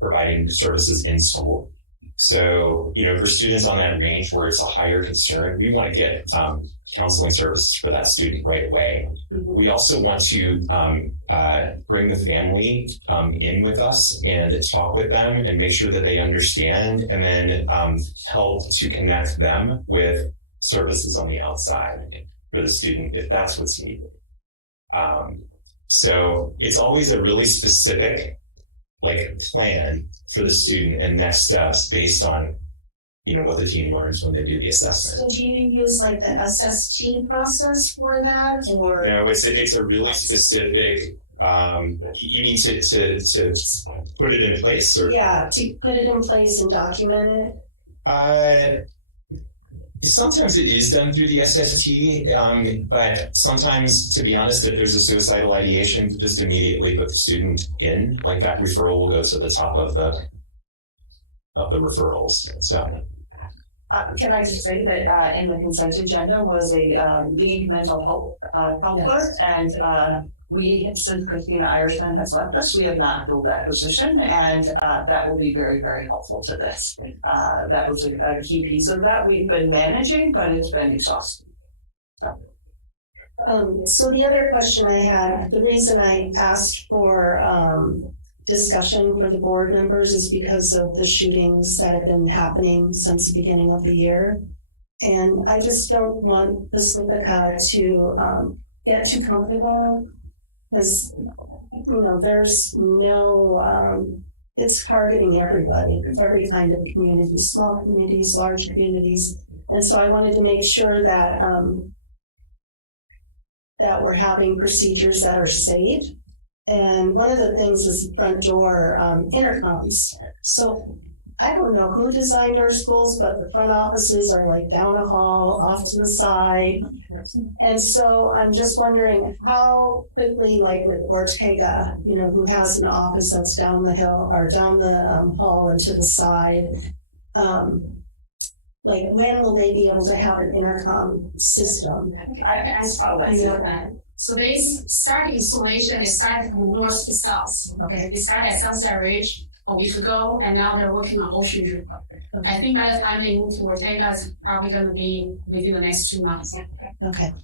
providing services in school. So, for students on that range where it's a higher concern, we want to get counseling services for that student right away. We also want to bring the family in with us and talk with them and make sure that they understand, and then help to connect them with services on the outside for the student if that's what's needed. So it's always a really specific plan for the student and next steps based on what the team learns when they do the assessment. So do you use the SST process for that, or no? It's a really specific. You mean to put it in place, or to put it in place and document it? Sometimes it is done through the SST, but sometimes, to be honest, if there's a suicidal ideation, just immediately put the student in. That referral will go to the top of the referrals. So, can I just say that in the consent agenda was a lead mental health counselor, and since Christina Irishman has left us, we have not filled that position, and that will be very, very helpful to this. That was a key piece of that we've been managing, but it's been exhausting. So the other question I had, the reason I asked for discussion for the board members is because of the shootings that have been happening since the beginning of the year. And I just don't want Pacifica to get too comfortable, because, there's no, it's targeting everybody, every kind of community, small communities, large communities. And so I wanted to make sure that that we're having procedures that are safe. And one of the things is front door intercoms. So I don't know who designed our schools, but the front offices are down a hall, off to the side. And so I'm just wondering how quickly, with Ortega, who has an office that's down the hill or down the hall and to the side, when will they be able to have an intercom system? I saw that. So they start installation, they started from north to south. Okay. They started at Sunset Ridge a week ago, and now they're working on Ocean View. Okay. I think by the time they move to Ortega, it's probably going to be within the next 2 months. Okay,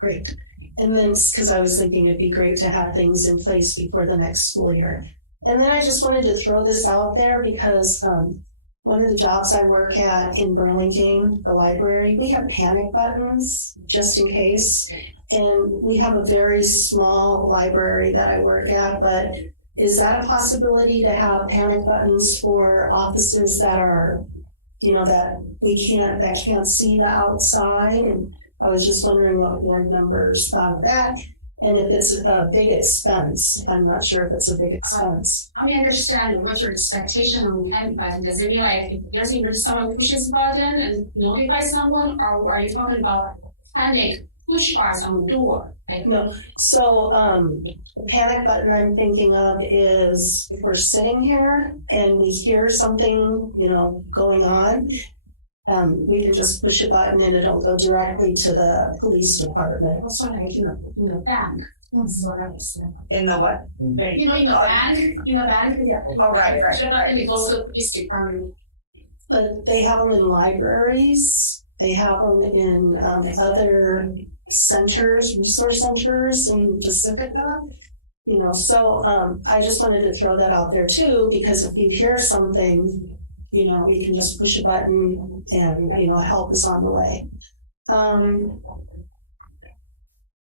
great. And then, because I was thinking it'd be great to have things in place before the next school year. And then I just wanted to throw this out there because one of the jobs I work at in Burlingame, the library, we have panic buttons just in case. And we have a very small library that I work at, but is that a possibility to have panic buttons for offices that are, that can't see the outside? And I was just wondering what board members thought of that. And if it's a big expense. I'm not sure if it's a big expense. I understand what your expectation on the panic button. Does it mean if someone pushes a button and notify someone, or are you talking about panic push bars on the door? No. So the panic button I'm thinking of is if we're sitting here and we hear something, going on, we can just push a button and it'll go directly to the police department. That's what I do in the bank. That's what I was saying. In the what? In the bank. Yeah. Oh, right. And it goes to the police department. But they have them in libraries. They have them in other centers, resource centers in Pacifica. So I just wanted to throw that out there too, because if you hear something, you can just push a button and, help is on the way. And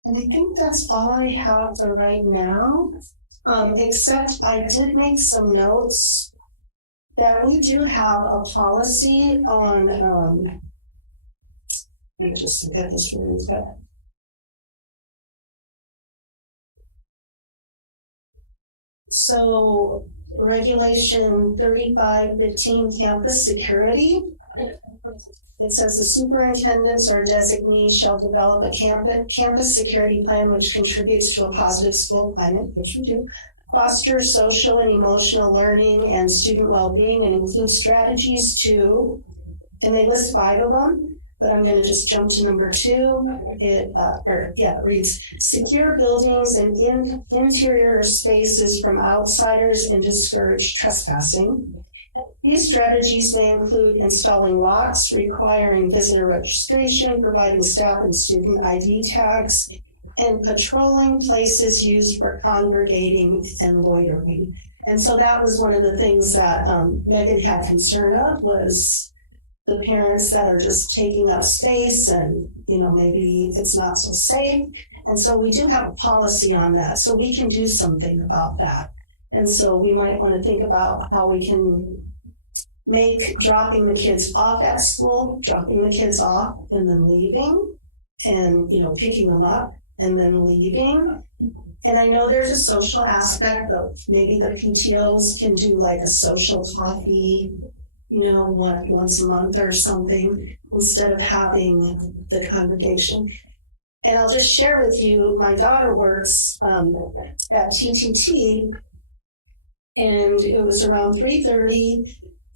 I think that's all I have for right now, except I did make some notes that we do have a policy on, let me just get this really quick. So regulation 3515 campus security. It says the superintendents or designees shall develop a campus security plan which contributes to a positive school climate, which we do, foster social and emotional learning and student well-being, and includes strategies to, and they list 5 of them, but I'm going to just jump to number 2. It reads, secure buildings and interior spaces from outsiders and discourage trespassing. These strategies may include installing locks, requiring visitor registration, providing staff and student ID tags, and patrolling places used for congregating and loitering. And so that was one of the things that Megan had concern of, was the parents that are just taking up space and, maybe it's not so safe. And so we do have a policy on that, so we can do something about that. And so we might want to think about how we can make dropping the kids off at school, dropping the kids off and then leaving, and, picking them up and then leaving. And I know there's a social aspect of maybe the PTOs can do like a social coffee, once a month or something, instead of having the congregation. And I'll just share with you, my daughter works at TTT, and it was around 3:30,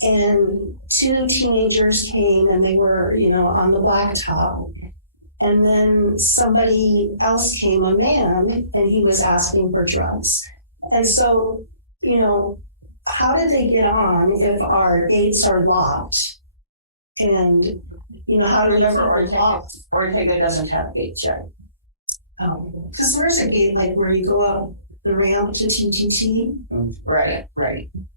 and 2 teenagers came, and they were, on the blacktop. And then somebody else came, a man, and he was asking for drugs. And so, how did they get on if our gates are locked? And, how do we Remember, keep them locked? Ortega doesn't have gates yet. Oh, because there's a gate like where you go up the ramp to TTT. Right.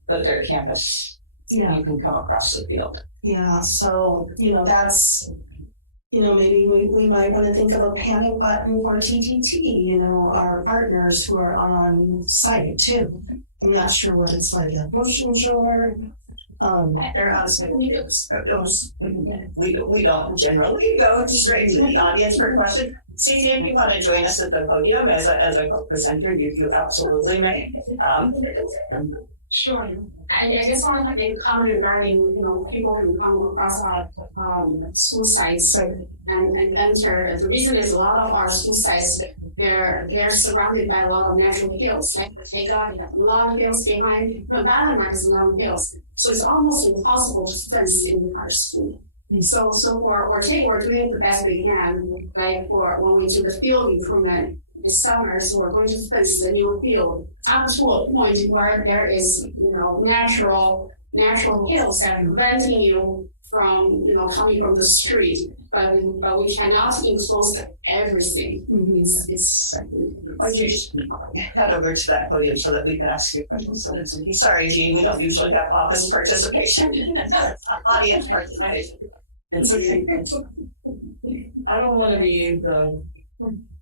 But their campus, you can come across the field. Yeah, so, that's, maybe we might want to think of a panic button for TTT, our partners who are on site too. I'm not sure what it's like at Ocean Shore. There has we don't generally go straight to the audience for questions. Cece, if you want to join us at the podium as a co-presenter, you absolutely may. Sure. I guess I want to make a comment regarding, people who come across our school sites and enter. The reason is a lot of our school sites, they're surrounded by a lot of natural hills. Like Pacifica, we have a lot of hills behind. But Bannerman is a lot of hills. So it's almost impossible to fence in our school. So for Ortega, we're doing the best we can. Like for when we do the field improvement this summer, so we're going to fence the new field up to a point where there is, natural hills that are preventing you from, coming from the street. But we cannot enclose everything. Would you head over to that podium so that we can ask you questions? Sorry, Jean, we don't usually have office participation, audience participation. It's okay. I don't want to be the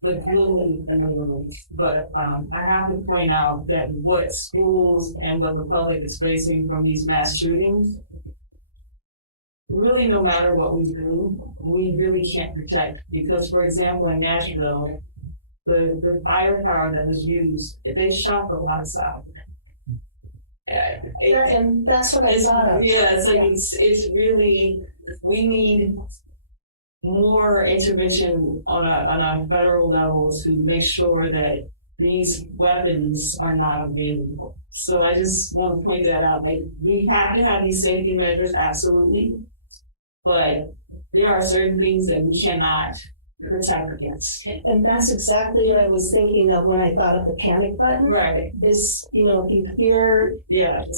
glue in the room, but I have to point out that what schools and what the public is facing from these mass shootings, really, no matter what we do, we really can't protect. Because, for example, in Nashville, the firepower that was used, they shot the lights out. And that's what I thought of. Yeah, it's really, we need more intervention on a federal level to make sure that these weapons are not available. So I just want to point that out. Like, we have to have these safety measures, absolutely, but there are certain things that we cannot protect against. And that's exactly what I was thinking of when I thought of the panic button. Right. Is, if you hear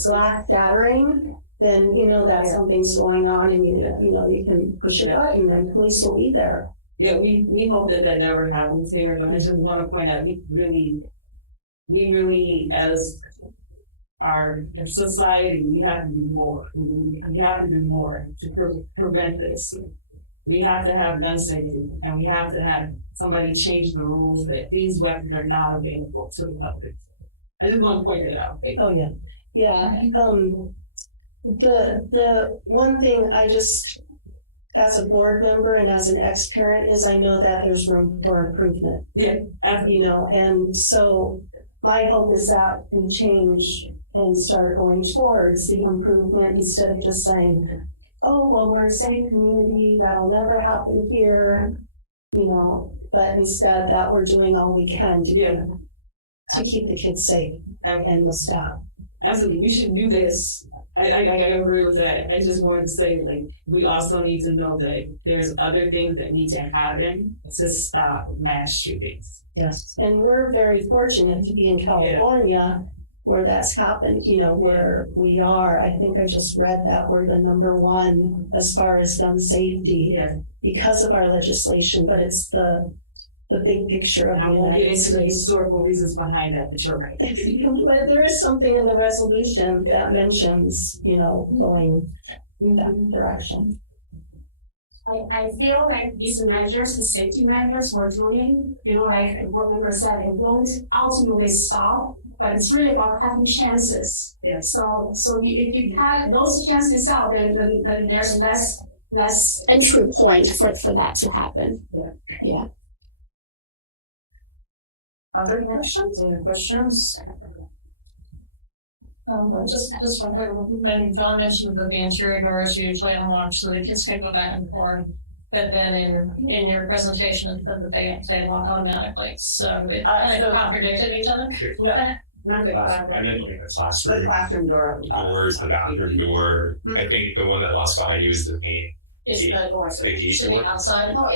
glass shattering, then that something's going on, and you can push a button and police will be there. Yeah, we hope that never happens here, but I just want to point out, we really we really, as our society, we have to do more. We have to do more to prevent this. We have to have gun safety, and we have to have somebody change the rules that these weapons are not available to the public. I just want to point it out. Oh, yeah. Yeah. The one thing I just, as a board member and as an ex-parent, is I know that there's room for improvement. Yeah. You know, and so my hope is that we change and start going towards the improvement instead of just saying, oh, well, we're a safe community, that'll never happen here, you know, but instead that we're doing all we can to keep the kids safe and the staff. Absolutely, we should do this. I agree with that. I just wanted to say, like, we also need to know that there's other things that need to happen to stop mass shootings. Yes, and we're very fortunate to be in California where that's happened, you know, where we are. I think I just read that we're the #1 as far as gun safety because of our legislation, but it's the big picture of I the won't get United into the States. historical reasons behind that, but you're right. But there is something in the resolution that mentions, you know, going in that direction. I feel like these measures, the safety measures we're doing, you know, like what we were said, it won't ultimately stop, but it's really about having chances. Yeah. So if you have those chances out, then there's less entry point for that to happen. Yeah. Other questions? Any questions? Just one quick, when Don mentioned that the interior doors usually unlocked so the kids can go back and forth, but then in your presentation it said that they lock automatically. So it kind of contradicted each other. Not the classroom. I meant like the classroom. The classroom door. Doors, the bathroom door. I think the one that locks behind you is the main. Is the door The gate to the door. outside? No,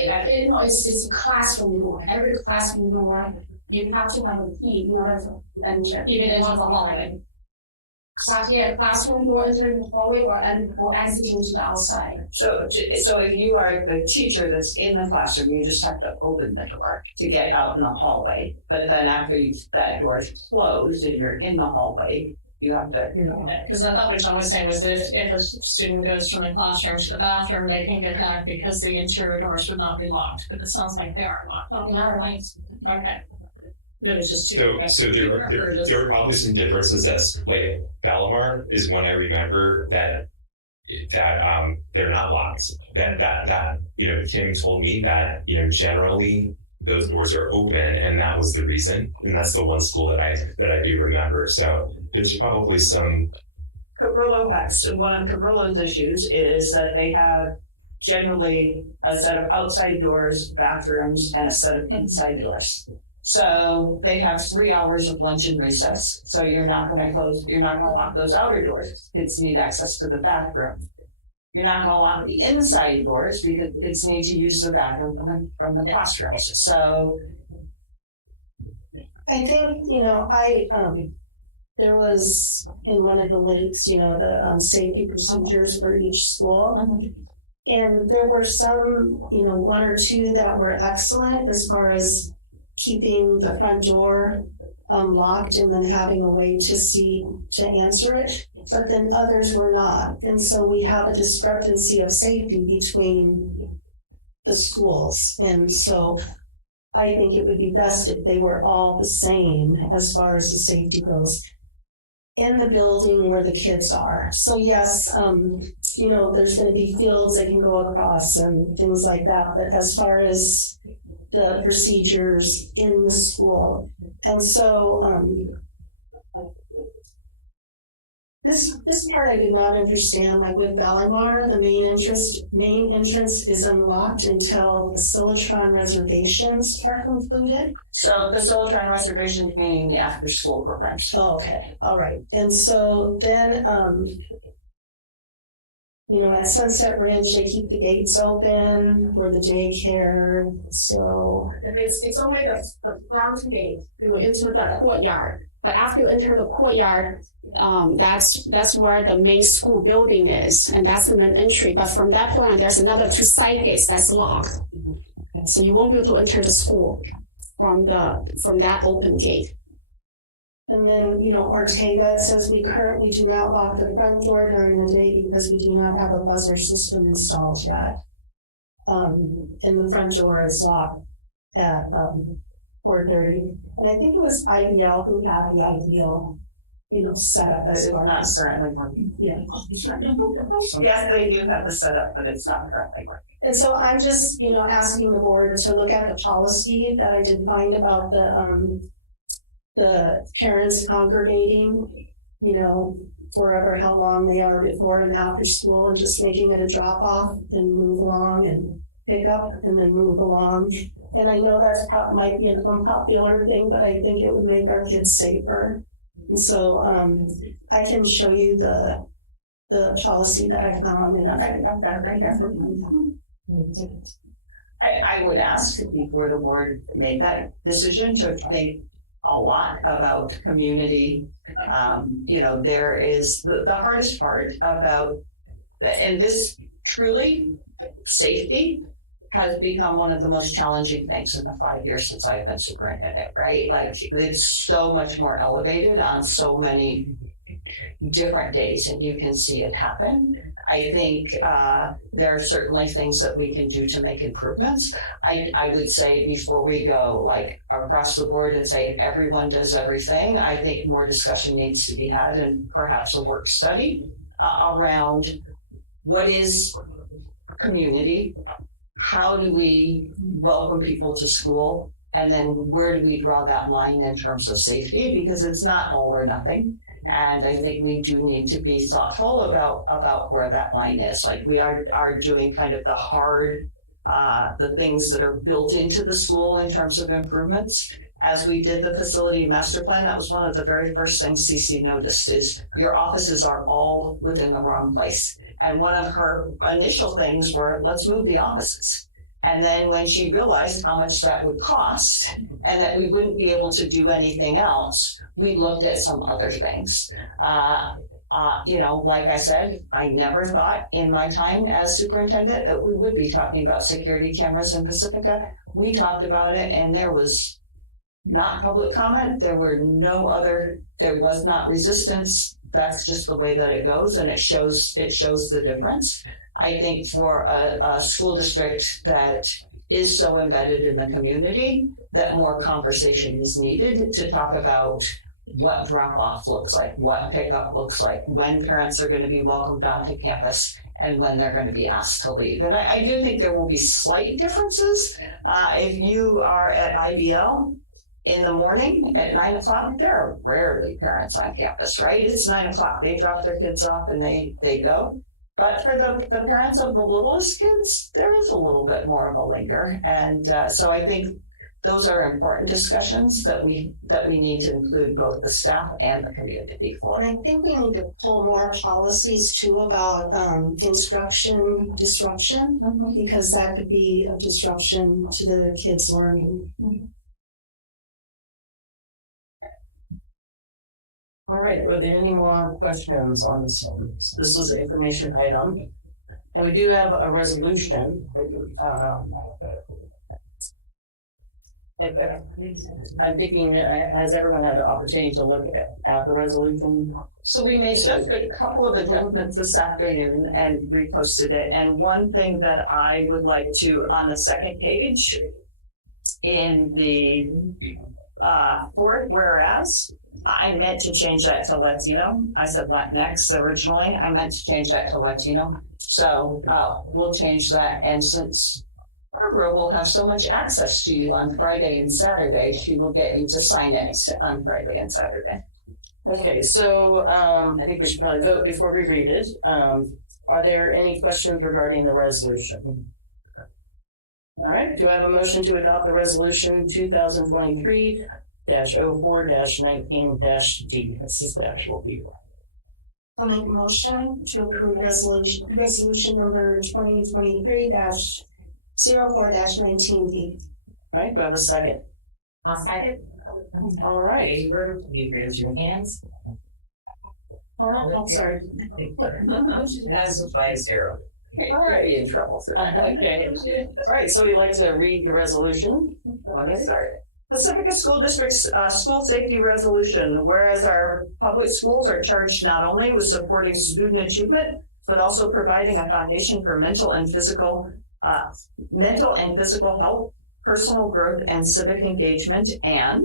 it's a classroom door. Every classroom door, you have to have a key in order to enter. Even into the hallway. Classroom door entering the hallway or exiting to the outside. So if you are the teacher that's in the classroom, you just have to open the door to get out in the hallway. But then after that door is closed and you're in the hallway, you have to. Because I thought what John was saying was that if a student goes from the classroom to the bathroom, they can get back because the interior doors would not be locked. But it sounds like they are locked. Oh, not right. Okay. It was just So there are probably some differences. As like Valimar is one I remember that they're not locked. That you know, Kim told me that, you know, generally those doors are open, and that was the reason. And that's the one school that I do remember. So there's probably some. Cabrillo has, one of Cabrillo's issues is that they have generally a set of outside doors, bathrooms, and a set of inside doors. So they have 3 hours of lunch and recess. So you're not going to lock those outer doors. Kids need access to the bathroom. You're not going to lock the inside doors because kids need to use the bathroom from the classrooms. So I think, you know, there was in one of the links, you know, the safety procedures for each school. And there were some, you know, 1 or 2 that were excellent as far as keeping the front door locked and then having a way to answer it. But then others were not. And so we have a discrepancy of safety between the schools. And so I think it would be best if they were all the same as far as the safety goes in the building where the kids are. So yes, you know, there's going to be fields they can go across and things like that. But as far as the procedures in the school. And so this part I did not understand. Like with Valimar, the main entrance is unlocked until the Facilitron reservations are concluded. So the Facilitron reservation meaning the after school programs. Oh, okay. All right. And so then you know, at Sunset Ridge, they keep the gates open for the daycare. So it's only the ground gate. You enter the courtyard, but after you enter the courtyard, that's where the main school building is, and that's the main entry. But from that point on, there's another 2 side gates that's locked, so you won't be able to enter the school from that open gate. And then, Ortega, it says we currently do not lock the front door during the day because we do not have a buzzer system installed yet. And the front door is locked at 4:30. And I think it was IBL who had the ideal, setup as far Not as. currently working. Yeah. Yes, they do have the setup, but it's not currently working. And so I'm just, asking the board to look at the policy that I did find about the parents congregating, forever how long they are before and after school, and just making it a drop off and move along and pick up and then move along. And I know that's might be an unpopular thing, but I think it would make our kids safer. And so I can show you the policy that I found, and I've got it right here. I would ask before the board made that decision to think a lot about community. There is the hardest part about, and this truly, safety has become one of the most challenging things in the 5 years since I've been superintendent, right? Like, it's so much more elevated on so many different days, and you can see it happen. I think there are certainly things that we can do to make improvements. I would say before we go like across the board and say everyone does everything, I think more discussion needs to be had, and perhaps a work study around what is community, how do we welcome people to school, and then where do we draw that line in terms of safety, because it's not all or nothing. And I think we do need to be thoughtful about where that line is. Like, we are doing kind of the hard, the things that are built into the school in terms of improvements. As we did the facility master plan, that was one of the very first things CC noticed is your offices are all within the wrong place. And one of her initial things were, let's move the offices. And then when she realized how much that would cost and that we wouldn't be able to do anything else, we looked at some other things. Like I said, I never thought in my time as superintendent that we would be talking about security cameras in Pacifica. We talked about it, and there was not public comment. There was not resistance. That's just the way that it goes, and it shows the difference. I think for a school district that is so embedded in the community, that more conversation is needed to talk about what drop-off looks like, what pickup looks like, when parents are going to be welcomed onto campus, and when they're going to be asked to leave. And I do think there will be slight differences. If you are at IBL in the morning at 9 o'clock, there are rarely parents on campus, right? It's 9 o'clock. They drop their kids off and they go. But for the parents of the littlest kids, there is a little bit more of a linger. And so I think those are important discussions that we need to include both the staff and the community for. And I think we need to pull more policies too about instruction disruption, because that could be a disruption to the kids' learning. All right, were there any more questions on this one? This is an information item. And we do have a resolution. I'm thinking, has everyone had the opportunity to look at the resolution? So we made just a couple of adjustments this afternoon and reposted it. And one thing that I would like to, on the second page, in the fourth whereas, I meant to change that to Latino. I said Latinx originally. I meant to change that to Latino. So we'll change that. And since Barbara will have so much access to you on Friday and Saturday, she will get you to sign it on Friday and Saturday. Okay, so I think we should probably vote before we read it. Are there any questions regarding the resolution? All right, do I have a motion to adopt the resolution 2023-04-19-D? This is the actual B. I'll make a motion to approve resolution number 2023-04-19D. All right, do I have a second? I'll second. All right. Favor, please raise your hands. All right, I'm sorry. Passes by 0. All right. Be in trouble. Okay. All right, so we'd like to read the resolution. Let me start. Pacifica School District's school safety resolution, whereas our public schools are charged not only with supporting student achievement, but also providing a foundation for mental and physical health, personal growth, and civic engagement. And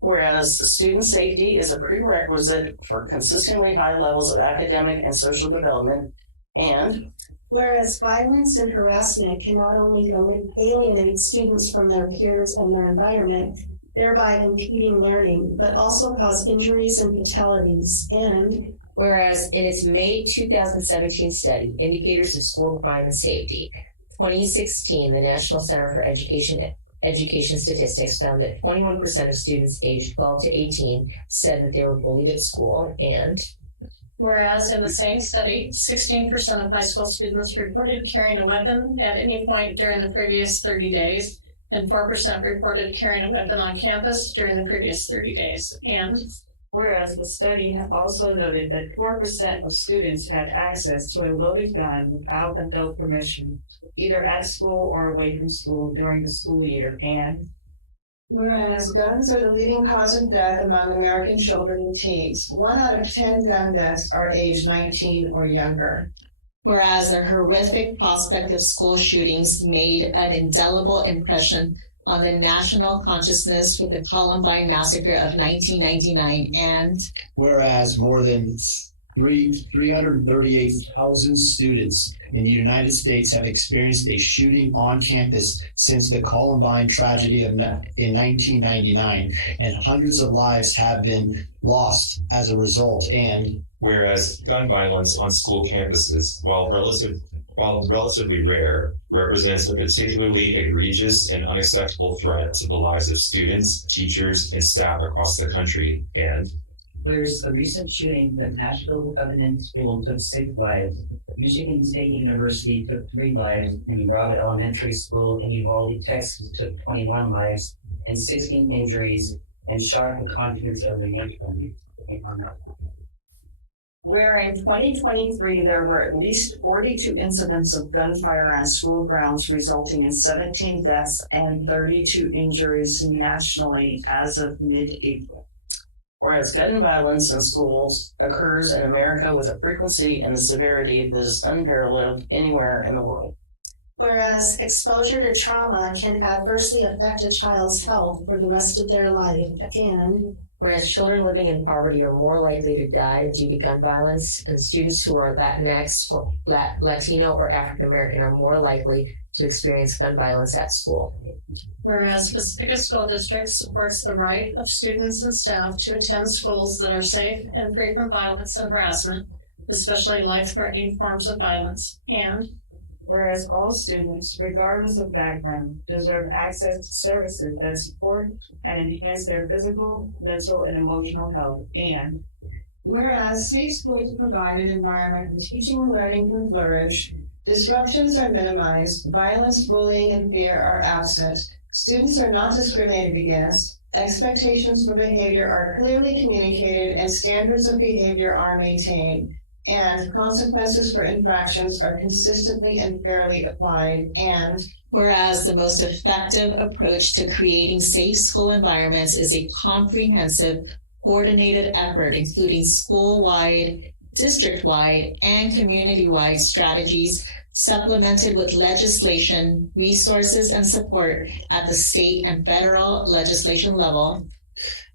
whereas student safety is a prerequisite for consistently high levels of academic and social development, and whereas violence and harassment can not only alienate students from their peers and their environment, thereby impeding learning, but also cause injuries and fatalities. And whereas in its May 2017 study, Indicators of School Crime and Safety, 2016, the National Center for Education Statistics found that 21% of students aged 12 to 18 said that they were bullied at school. And whereas in the same study, 16% of high school students reported carrying a weapon at any point during the previous 30 days, and 4% reported carrying a weapon on campus during the previous 30 days. And whereas the study also noted that 4% of students had access to a loaded gun without adult permission, either at school or away from school during the school year. And whereas guns are the leading cause of death among American children and teens. 1 out of 10 gun deaths are age 19 or younger. Whereas the horrific prospect of school shootings made an indelible impression on the national consciousness with the Columbine Massacre of 1999. And whereas more than 338,000 students in the United States have experienced a shooting on campus since the Columbine tragedy in 1999, and hundreds of lives have been lost as a result. And whereas gun violence on school campuses, while relatively rare, represents a particularly egregious and unacceptable threat to the lives of students, teachers, and staff across the country. And whereas the recent shooting at Nashville Covenant School took 6 lives, Michigan State University took 3 lives, and Robb Elementary School in Uvalde, Texas took 21 lives and 16 injuries, and shocked the confidence of the nation. where in 2023 there were at least 42 incidents of gunfire on school grounds, resulting in 17 deaths and 32 injuries nationally as of mid-April. whereas gun violence in schools occurs in America with a frequency and the severity that is unparalleled anywhere in the world. whereas exposure to trauma can adversely affect a child's health for the rest of their life. And whereas children living in poverty are more likely to die due to gun violence, and students who are Latinx or Latino or African American are more likely to experience gun violence at school. whereas Pacifica School District supports the right of students and staff to attend schools that are safe and free from violence and harassment, especially life-threatening forms of violence. And whereas all students, regardless of background, deserve access to services that support and enhance their physical, mental, and emotional health. And whereas safe schools provide an environment where teaching and learning can flourish, disruptions are minimized, violence, bullying, and fear are absent, students are not discriminated against, expectations for behavior are clearly communicated, and standards of behavior are maintained, and consequences for infractions are consistently and fairly applied. And whereas the most effective approach to creating safe school environments is a comprehensive, coordinated effort, including school-wide, district-wide, and community-wide strategies, supplemented with legislation, resources, and support at the state and federal legislation level.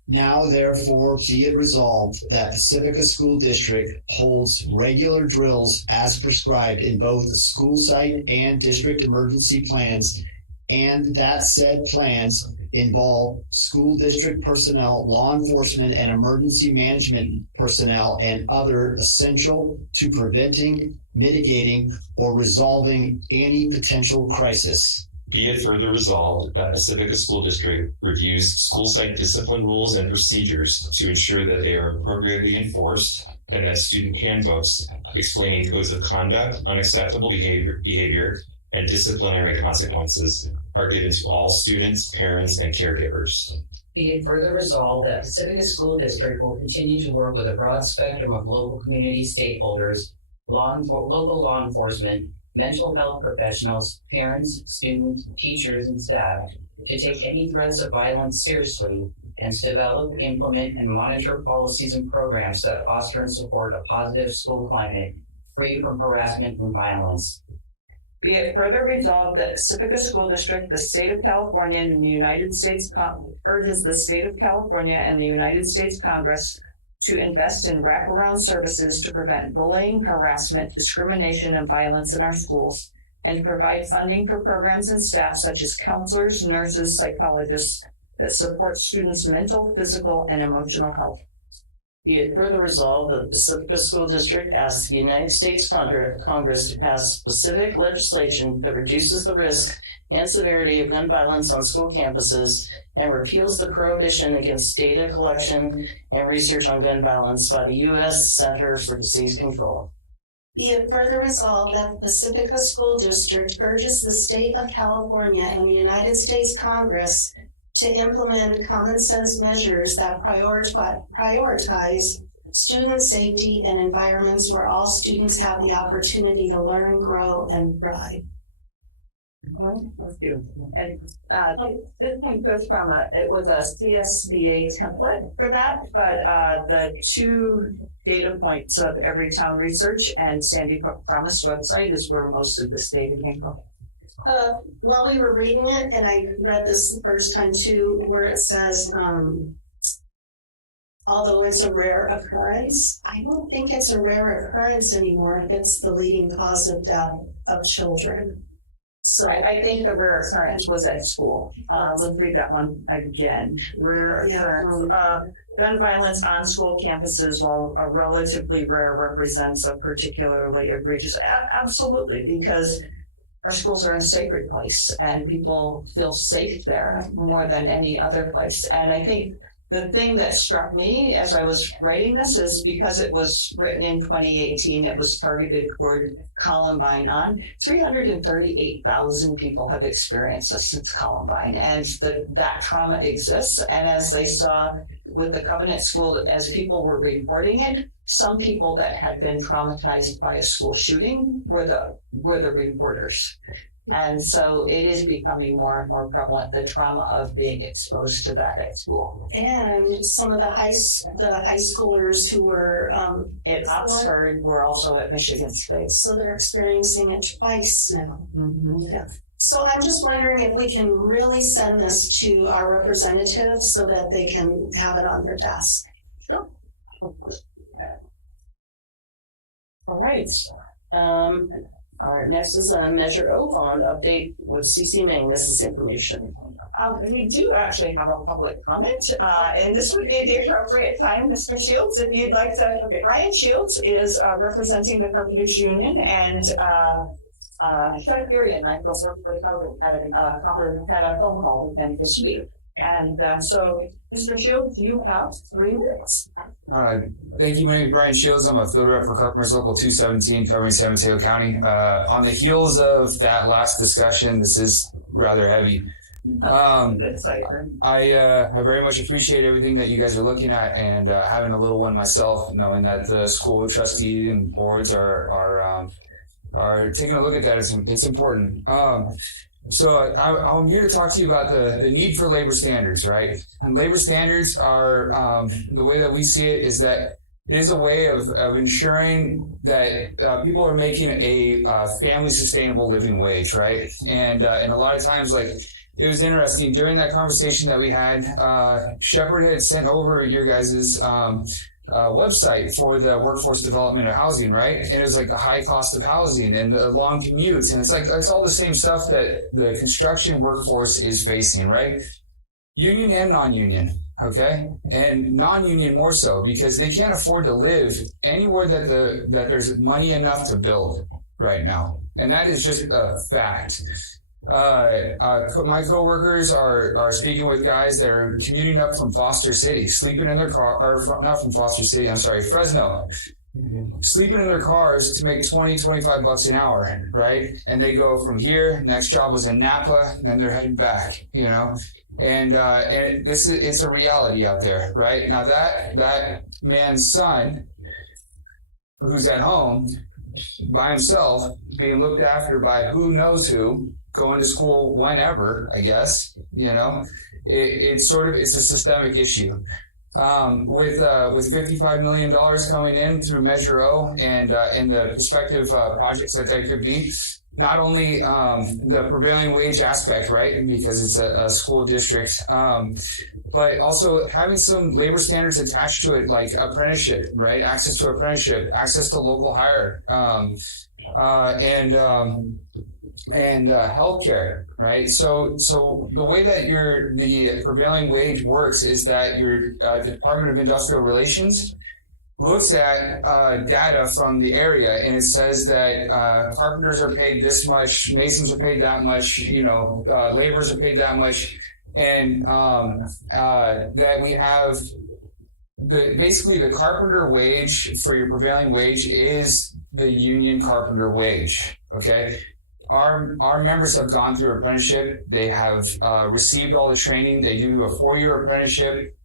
Now, therefore, be it resolved that Pacifica School District holds regular drills as prescribed in both the school site and district emergency plans, and that said plans involve school district personnel, law enforcement, and emergency management personnel, and other essential to preventing, mitigating, or resolving any potential crisis. Be it further resolved that Pacifica School District reviews school site discipline rules and procedures to ensure that they are appropriately enforced, and that student handbooks explaining codes of conduct, unacceptable behavior, and disciplinary consequences are given to all students, parents, and caregivers. Be it further resolved that Pacifica School District will continue to work with a broad spectrum of local community stakeholders, local law enforcement, mental health professionals, parents, students, teachers, and staff to take any threats of violence seriously and to develop, implement, and monitor policies and programs that foster and support a positive school climate free from harassment and violence. Be it further resolved that Pacifica School District, the State of California, and the United States urges the State of California and the United States Congress to invest in wraparound services to prevent bullying, harassment, discrimination, and violence in our schools, and to provide funding for programs and staff such as counselors, nurses, psychologists that support students' mental, physical, and emotional health. Be it further resolved that the Pacifica School District asks the United States Congress to pass specific legislation that reduces the risk and severity of gun violence on school campuses and repeals the prohibition against data collection and research on gun violence by the U.S. Center for Disease Control. Be it further resolved that the Pacifica School District urges the State of California and the United States Congress to implement common sense measures that prioritize student safety and environments where all students have the opportunity to learn, grow, and thrive. That's beautiful. And this one goes from it was a CSBA template for that, but the 2 data points of Every Town Research and Sandy Hook Promise website is where most of this data came from. While we were reading it, and I read this the first time too, where it says, although it's a rare occurrence, I don't think it's a rare occurrence anymore if it's the leading cause of death of children. So I think the rare occurrence was at school. Let's read that one again. Rare occurrence. Gun violence on school campuses, while a relatively rare, represents a particularly egregious. Absolutely, because our schools are a sacred place and people feel safe there more than any other place. And I think the thing that struck me as I was writing this is because it was written in 2018, it was targeted toward Columbine on. 338,000 people have experienced this since Columbine, and that trauma exists. And as they saw with the Covenant School, as people were reporting it, some people that had been traumatized by a school shooting were the reporters. And so it is becoming more and more prevalent, the trauma of being exposed to that at school. And some of the high schoolers who were at Oxford were also at Michigan State. So they're experiencing it twice now. Mm-hmm. Yeah. So I'm just wondering if we can really send this to our representatives so that they can have it on their desk. Sure. All right. All right, next is a Measure O bond update with CC Ming. This is information. We do actually have a public comment, and this would be the appropriate time, Mr. Shields, if you'd like to. Okay. Brian Shields is representing the Carpenters Union, and Chuck Urian, I was working for COVID, had a phone call with him this week. And so, Mr. Shields, you have 3 minutes. Thank you. My name is Brian Shields. I'm a field rep for Carpenters Local 217 covering San Mateo County. On the heels of that last discussion, this is rather heavy. I very much appreciate everything that you guys are looking at, and having a little one myself, knowing that the school trustee and boards are taking a look at that. It's important. So I'm here to talk to you about the need for labor standards, right? And labor standards are, the way that we see it is that it is a way of ensuring that people are making a family sustainable living wage, right? And a lot of times, like, it was interesting during that conversation that we had, Shepherd had sent over your guys's website for the workforce development of housing, right? And it was like the high cost of housing and the long commutes. And it's all the same stuff that the construction workforce is facing, right? Union and non-union, okay? And non-union more so, because they can't afford to live anywhere that there's money enough to build right now. And that is just a fact. My coworkers are speaking with guys that are commuting up from Foster City, sleeping in their car, or not from Foster City, I'm sorry, Fresno, sleeping in their cars to make $20-25 an hour, right? And they go from here, next job was in Napa, and then they're heading back, you know? And it's a reality out there, right? Now that man's son, who's at home by himself, being looked after by who knows who, going to school whenever, I guess, it's a systemic issue. With $55 million coming in through Measure O and the prospective projects that could be, not only the prevailing wage aspect, right, because it's a school district, but also having some labor standards attached to it, like apprenticeship, right, access to apprenticeship, access to local hire, and healthcare, right? So the way that the prevailing wage works is that your Department of Industrial Relations looks at data from the area, and it says that carpenters are paid this much, masons are paid that much, laborers are paid that much, and that we have basically the carpenter wage for your prevailing wage is the union carpenter wage. Okay. Our members have gone through apprenticeship. They have received all the training. They do a 4-year apprenticeship.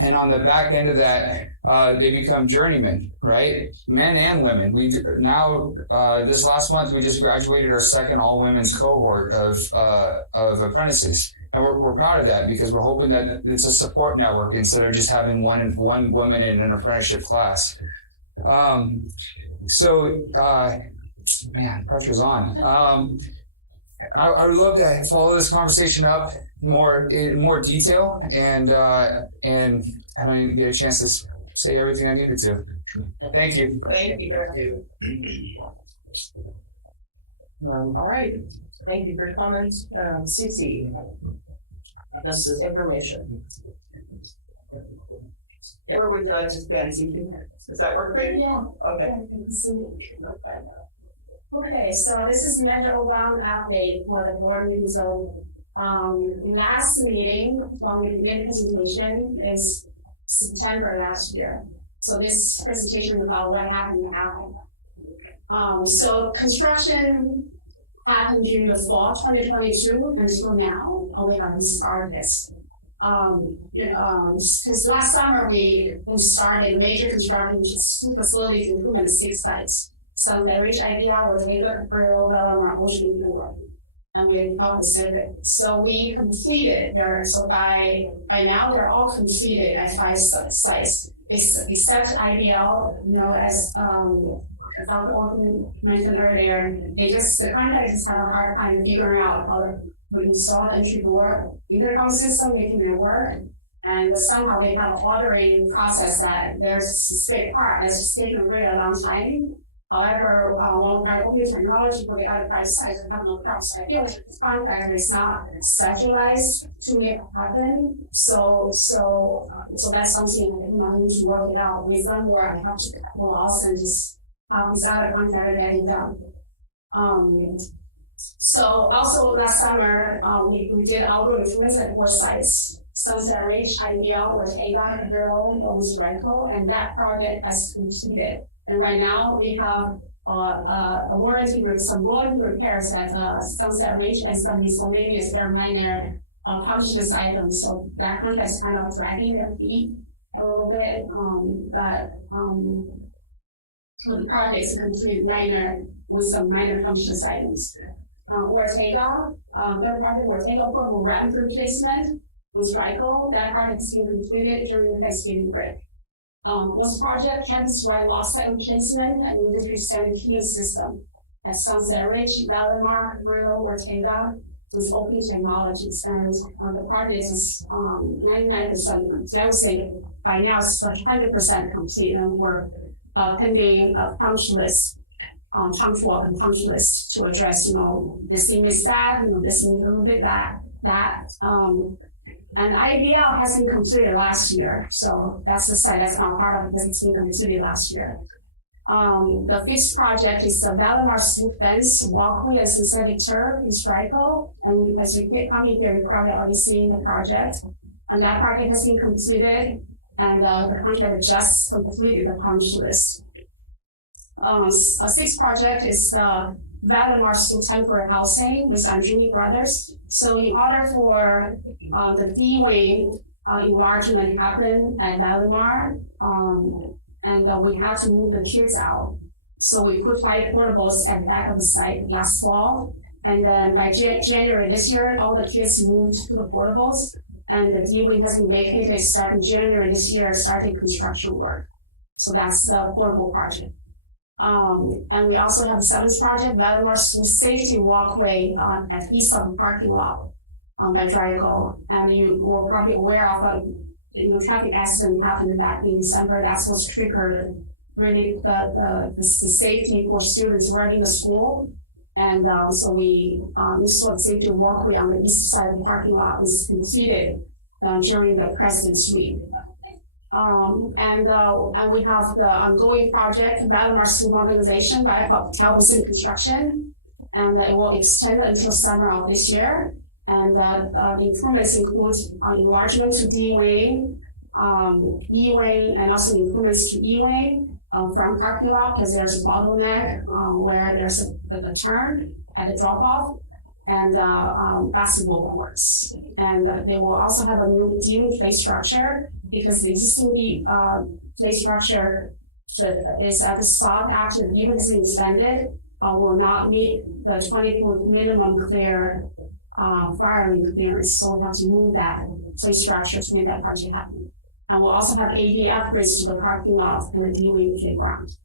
And on the back end of that, they become journeymen, right? Men and women. This last month, we just graduated our second all women's cohort of apprentices. And we're proud of that because we're hoping that it's a support network instead of just having one woman in an apprenticeship class. Man, pressure's on. I would love to follow this conversation up in more detail, and I don't even get a chance to say everything I needed to. Thank you. Thank you. All right. Thank you for your comments. Cece, this is information. Where would you like to stand, Cece? Does that work for you? Yeah. Okay. Okay, so this is Measure O-Bound update for the board meeting. So, last meeting, when we did presentation is September last year. So this presentation is about what happened now. So construction happened during the fall 2022 until now, and we haven't started this. Because last summer we started major construction facilities improvement at 6 sites. So the rich idea was we got Brazil, Bellamar, Ocean Tour, and we helped Pacific. So we completed there. So by now they're all completed at 5 sites. Except IBL, as Dr. Orton mentioned earlier, the contractors have a hard time figuring out how to install the entry door intercom system, making it work. And somehow they have an ordering process that there's a specific part that's just taking a really long time. However, when we try to open technology for the other sites, we have no problem. So I feel like this contractor is not specialized to make it happen. So that's something I need to work it out with them, where I have to also just this other contractor get it done. So also last summer, we did outdoor improvements at 4 sites. Sunset Ridge, IBL, was Aegon, Burrow, Owens Rental, and that project has completed. And right now we have a warranty with some warranty repairs at Sunset Ridge and some miscellaneous very minor punch list items. So that contract is kind of dragging their feet a little bit. So the project is completed with some minor punch list items. Ortega, third project, Ortega portable ramp replacement with Strikel. That project is being completed during the Thanksgiving break. One project, campus-wide lost site replacement and industry standard key system at Sunset Ridge, Valimar, Brillo, Ortega with open technologies. And the project is 99%. So I would say by now it's 100% complete, and we're pending a punch list, punch walk and punch list to address, this thing is that, this thing is a little bit that. And IBL has been completed last year. So that's the site that's not part of it. It's been completed last year. The fifth project is the Valimar Smooth Fence Walkway and Synthetic Turf in Strikel. And as you come here, you've probably already seen the project. And that project has been completed. And the contractor just completed the punch list. A sixth project is Valimar School temporary housing with Andrini Brothers. So in order for the D-wing enlargement happen at Valimar, and we had to move the kids out. So we put 5 portables at the back of the site last fall, And then by January this year, all the kids moved to the portables, and the D-wing has been vacated starting January this year, starting construction work. So that's the portable project. And we also have the seventh project, Valdemar School Safety Walkway at east of the parking lot by Draco. And you were probably aware of a traffic accident happened back in December. That's what's triggered really the safety for students running the school. And so we installed safety walkway on the east side of the parking lot. Was completed during the President's Week. And we have the ongoing project, Valdemar School Modernization by Pacifica Construction, and it will extend until summer of this year. And the improvements include enlargement to D-Wing, E-Wing, and also improvements to E-Wing from parking lot, because there's a bottleneck where there's a turn at the drop-off, and basketball courts. And they will also have a new D-Wing play structure, because the existing play structure is at the spot after the D-Wing is expanded will not meet the 20-foot minimum clear firing clearance. So we have to move that play structure to make that project happen. And we'll also have AD upgrades to the parking lot and the D-Wing playground.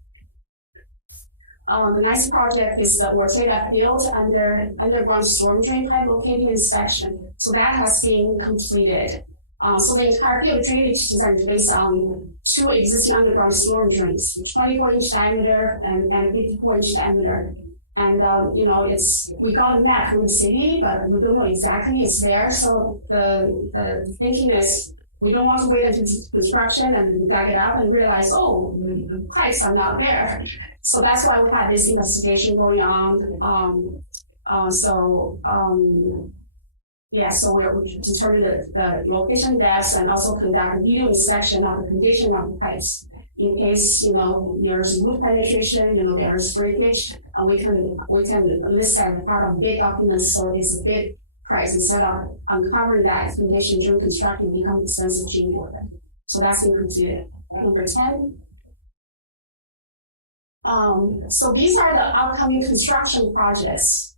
The next project is the Ortega Field underground storm drain pipe locating inspection. So that has been completed. So the entire field drainage design is based on two existing underground storm drains, 24-inch diameter and 54-inch diameter. And, we got a map from the city, but we don't know exactly it's there. So the thinking is, we don't want to wait until construction and back it up and realize, the pipes are not there. So that's why we had this investigation going on. So we determined the location depths and also conduct a video inspection of the condition of the pipes. In case, there's wood penetration, there's breakage, and we can list that as part of bid documents, so it's a bid price instead of uncovering that condition during construction, it becomes expensive to import it. So that's been completed. Number 10. So these are the upcoming construction projects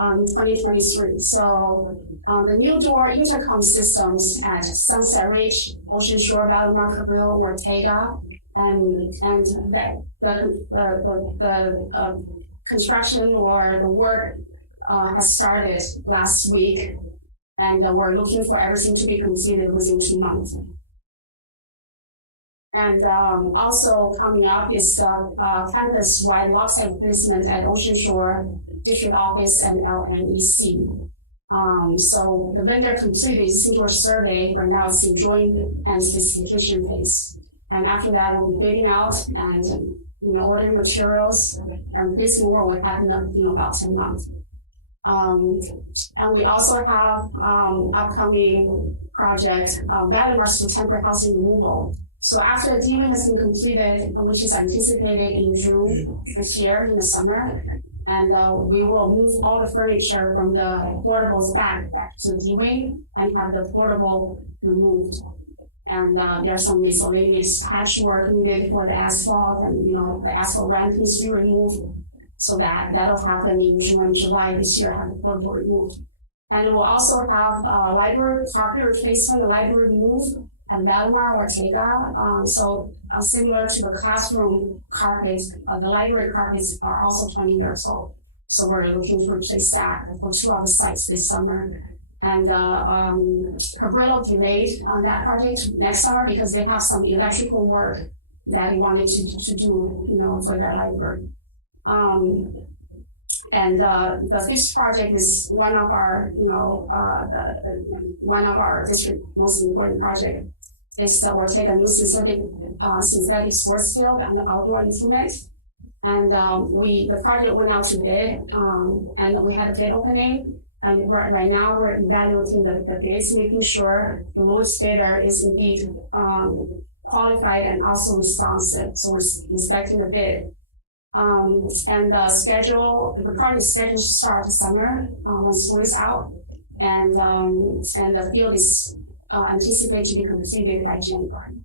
in 2023. So the new door intercom systems at Sunset Ridge, Ocean Shore, Valdemar, Cabrillo, Ortega, and the construction or the work has started last week, and we're looking for everything to be completed within 2 months. And also coming up is campus-wide lockside replacement at Ocean Shore District Office and LNEC. So the vendor completed its single survey. For now, it's in drawing and specification phase. And after that, we'll be bidding out and ordering materials. And this more will happen about 10 months. And we also have upcoming project, Valdemar School temporary housing removal. So after the D-Wing has been completed, which is anticipated in June this year in the summer, and we will move all the furniture from the portables back to D-Wing and have the portable removed. And there's some miscellaneous patchwork needed for the asphalt, and the asphalt ramp needs to be removed. So that'll happen in June and July this year, have the portable removed. And we'll also have library carpet replacement, the library removed at Valdemar, Ortega. Similar to the classroom carpets, the library carpets are also 20 years old. So we're looking to replace that for 2 other sites this summer. And Cabrillo delayed on that project next summer because they have some electrical work that they wanted to do, for their library. And the fifth project is one of our district most important project. Is the Ortega new synthetic sports field and the outdoor instruments. And the project went out to bid, and we had a bid opening. And right now we're evaluating the bids, making sure the lowest bidder is indeed qualified and also responsive. So we're inspecting the bid. And the project is scheduled to start this summer when school is out, and the field is anticipated to be completed by January.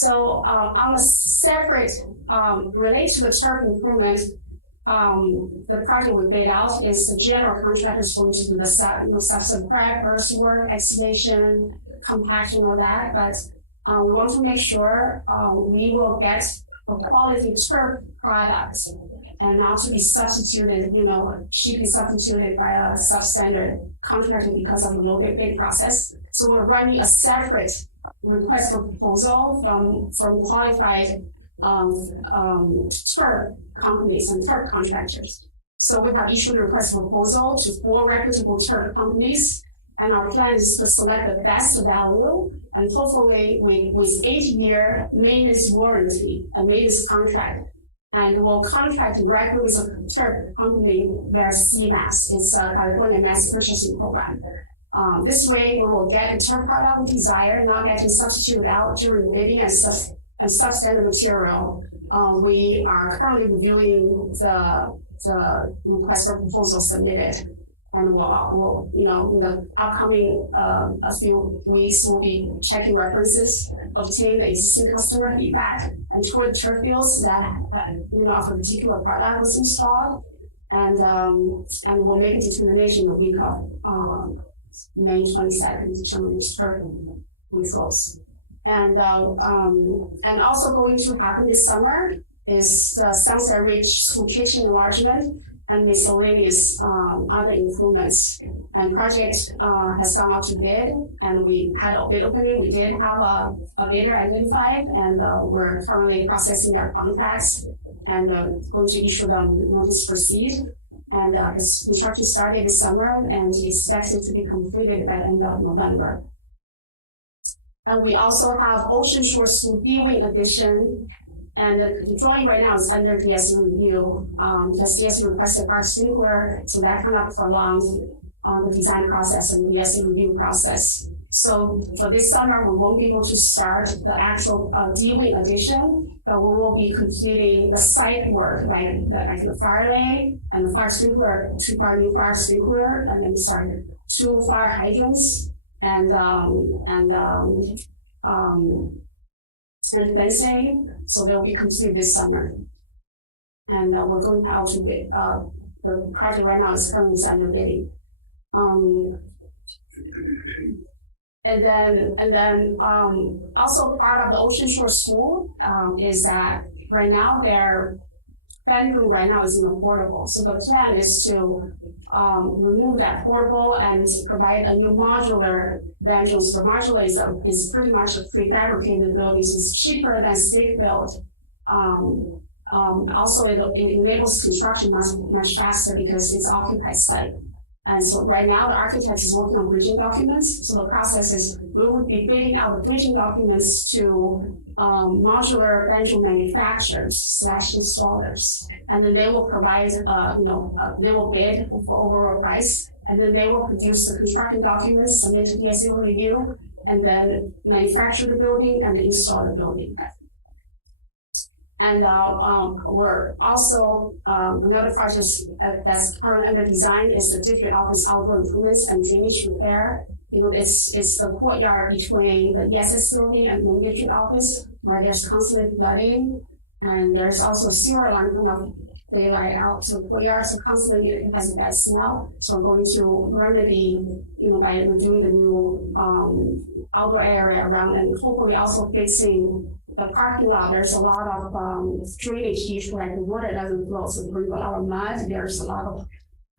So on a separate, related to the turf improvement, the project we bid out is the general contractors going to do the substance prep, earthwork, excavation, compaction, all that. But we want to make sure we will get a quality turf products and not to be substituted, cheaply substituted by a substandard contractor because of the low bid process. So we're running a separate request for proposal from qualified turf companies and turf contractors. So we have issued a request for proposal to 4 reputable turf companies, and our plan is to select the best value, and hopefully with 8-year maintenance warranty and maintenance contract. And we'll contract directly with a turf company, their CMAS. It's a California Mass Purchasing Program. This way, we will get the turf product we desire, not getting substituted out during bidding and substandard material. We are currently reviewing the request for proposal submitted, and we'll in the upcoming a few weeks, we'll be checking references, obtain the existing customer feedback, and tour the turf fields that of a particular product was installed, and we'll make a determination the week of May 22nd to determine which turf results. And also going to happen this summer is the Sunset Ridge School kitchen enlargement and miscellaneous other improvements. And project has gone out to bid, and we had a bid opening. We did have a bidder identified, and we're currently processing their contracts and going to issue them notice to proceed. And this construction started this summer and is expected to be completed by the end of November. And we also have Ocean Shore School D-Wing addition. And the drawing right now is under DSE review. Because DSE requested our sprinkler, so that kind of prolonged the design process and DSE review process. So for this summer, we won't be able to start the actual D-Wing addition, but we will be completing the site work, like the fire lane and the fire sprinkler, 2 new fire sprinkler, and then start 2 fire hydrants and fencing. So they'll be completed this summer. And we're going out to bid. The project right now is currently under bidding. And then also part of the Ocean Shore School is that right now their band room right now is in a portable. So the plan is to remove that portable and provide a new modular band room. So the modular is pretty much a prefabricated building. So it's cheaper than stick built. Also, it enables construction much faster because it's occupied site. And so right now, the architect is working on bridging documents. So the process is we would be bidding out the bridging documents to modular bedroom manufacturers / installers, and then they will provide, they will bid for overall price, and then they will produce the construction documents, submit to DSE review, and then manufacture the building and install the building. And we're also, another project that's currently under design is the district office outdoor improvements and drainage repair. It's the courtyard between the ESS building and the main district office where there's constantly flooding. And there's also a sewer line kind of daylight out to the courtyard, so constantly it has a bad smell. So we're going to remedy, by doing the new outdoor area around, and hopefully also fixing the parking lot. There's a lot of drainage issues, like the water doesn't flow, so it brings a lot of mud. There's a lot of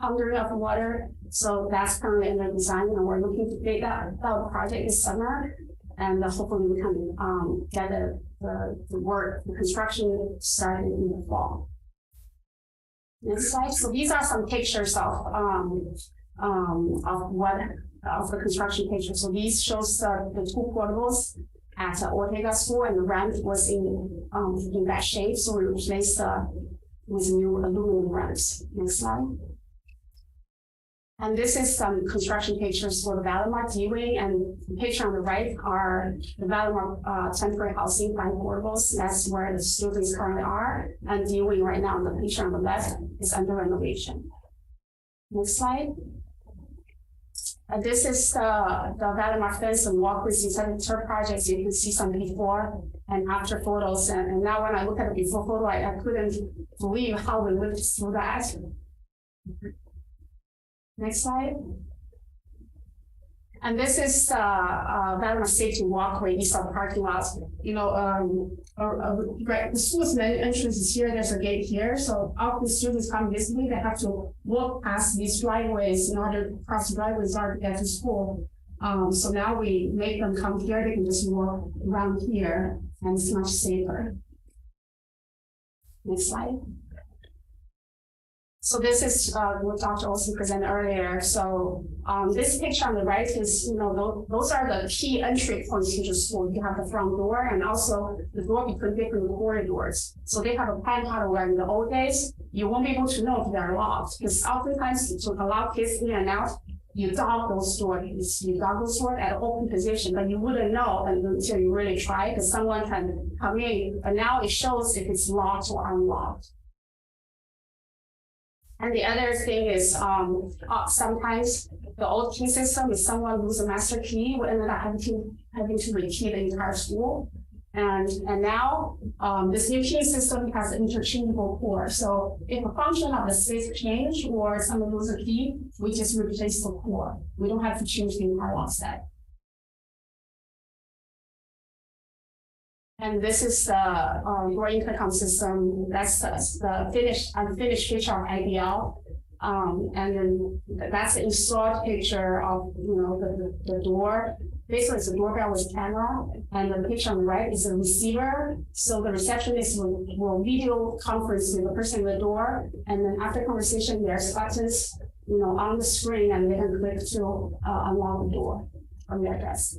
pondering of water. So that's currently under design, and we're looking to bid that project this summer, and hopefully we can get the construction started in the fall. Next slide. So these are some pictures of the construction pictures. So these shows the 2 portables at Ortega School, and the ramp was in bad shape, so we replaced with new aluminum ramps. Next slide. And this is some construction pictures for the Valimar D-Wing, and the picture on the right are the Valimar temporary housing 5 portables. That's where the students currently are, and D-Wing right now, the picture on the left is under renovation. Next slide. This is the Valimar fence and walkways inside the turf projects. You can see some before and after photos. And now when I look at the before photo, I couldn't believe how we lived through that. Next slide. And this is veteran safety walkway east of the parking lot. You know, the school's main entrance is here. There's a gate here. So all the students come this way, they have to walk past these driveways in order to cross the driveways in order to get to school. So now we make them come here. They can just walk around here, and it's much safer. Next slide. So this is what Dr. Olson presented earlier. So this picture on the right is, you know, those are the key entry points to the school. You have the front door and also the door between different corridors. So they have a plan pattern where in the old days, you won't be able to know if they're locked, because oftentimes to allow kids in and out, you dog those doors. You dog those doors at an open position, but you wouldn't know until you really try, because someone can come in. But now it shows if it's locked or unlocked. And the other thing is sometimes the old key system, if someone loses a master key, we ended up having to rekey the entire school. And now this new key system has an interchangeable core. So if a function of the space change or someone loses a key, we just replace the core. We don't have to change the entire lock set. And this is the door intercom system. That's the unfinished picture of IBL. And then that's the installed picture of, you know, the door. Basically, it's a doorbell with camera, and the picture on the right is a receiver. So the receptionist will video conference with the person at the door, and then after conversation, there's buttons, you know, on the screen, and they can click to unlock the door from their desk.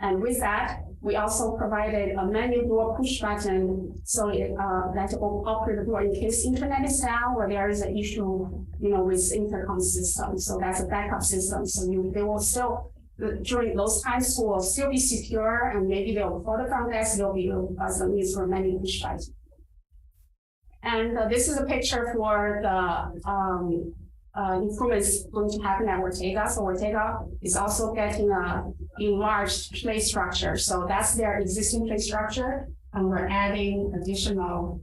And with that, we also provided a manual door push button, so that will operate the door in case internet is down or there is an issue, you know, with intercom system. So that's a backup system. So they will still, during those times, school will still be secure, and maybe they'll call the front desk. There'll be some needs for manual push button. And this is a picture for the improvements going to happen at Ortega. So Ortega is also getting a enlarged play structure. So that's their existing play structure, and we're adding additional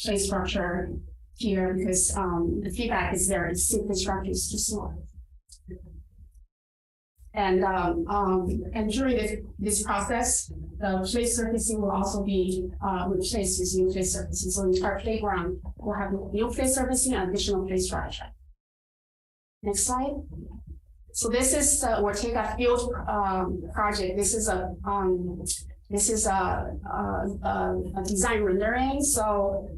play structure here because the feedback is their existing play structure is too small. And during this process, the play surfacing will also be replaced with new play surfacing. So the entire playground will have new play surfacing and additional play structure. Next slide. So this is the Ortega Field project. This is a design rendering. So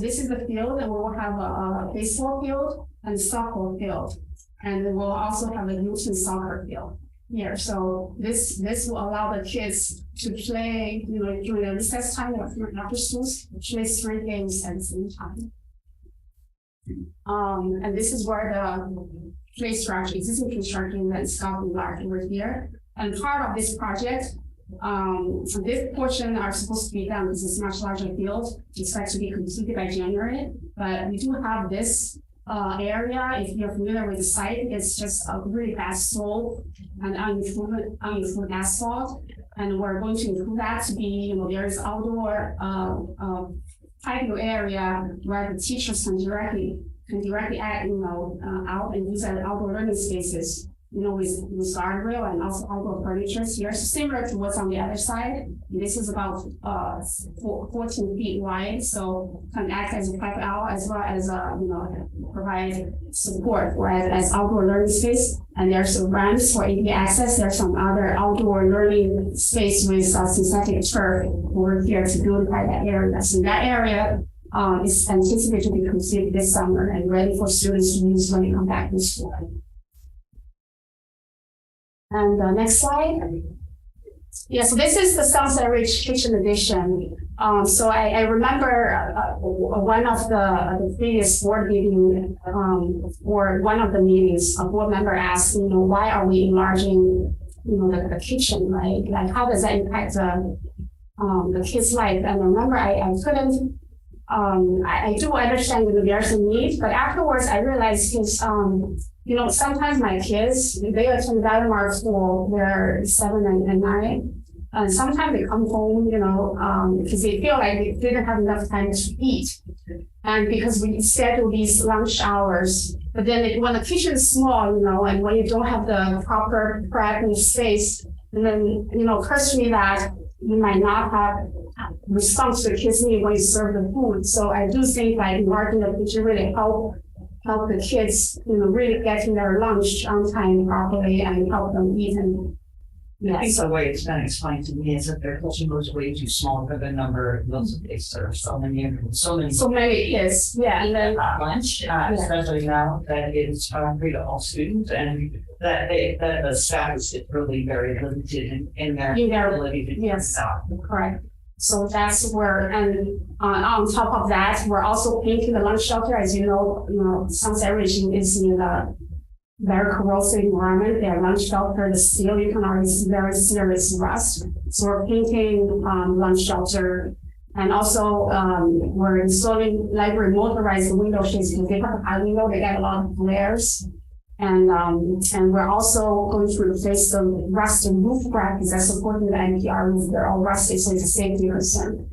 this is the field, and we will have a baseball field and a softball field, and then we'll also have a youth and soccer field here. So this will allow the kids to play, you know, during the recess time or after schools, play 3 games at the same time. And this is where the play structure, existing play structure that is Scotland large over here. And part of this project, this portion are supposed to be done because it's a much larger field. It's expected to be completed by January. But we do have this area. If you're familiar with the site, it's just a really bad slope and unimproved asphalt. And we're going to improve that to be, you know, there is outdoor patio area where the teachers can directly add, you know, out and use outdoor learning spaces, you know, with guardrail and also outdoor furniture here. So similar to what's on the other side. This is about 14 feet wide, so can act as a pipe out as well as you know, provide support for as outdoor learning space. And there's some ramps for ADA access. There's some other outdoor learning space with synthetic turf over here to beautify that area. So that area is anticipated to be completed this summer and ready for students to use when they come back to school. And next slide. Yeah, so this is the Sunset Ridge Kitchen Edition. So I remember one of the previous board meeting, or one of the meetings, a board member asked, you know, why are we enlarging, you know, the kitchen, right? Like, how does that impact the kids' life? And I remember I couldn't, I do understand that there's a need, but afterwards I realized because, you know, sometimes my kids, they attend Valdemar School, they're 7 and 9. And sometimes they come home, because they feel like they didn't have enough time to eat. And because we schedule these lunch hours, but then when the kitchen is small, and when you don't have the proper prep and space, and then, occurs to me that you might not have response to the kids' need when you serve the food. So I do think like working the kitchen really help the kids, really getting their lunch on time properly and help them eat. And I think the way it's been explained to me is that their kitchen was way too small for the number of meals that they serve. So many kids. Yeah. And then lunch, especially now that it's free to all students, and that the staff is really very limited in their ability to do that. Correct. So that's where, and on top of that, we're also painting the lunch shelter. As you know, Sunset Region is in a very corrosive environment. Their lunch shelter, the steel, you can already see very serious rust. So we're painting lunch shelter, and also we're installing library motorized window shades because they have a high window. They get a lot of glares. And we're also going to replace the rusted roof brackets that supporting the NPR roof. They're all rusted, so it's a safety concern.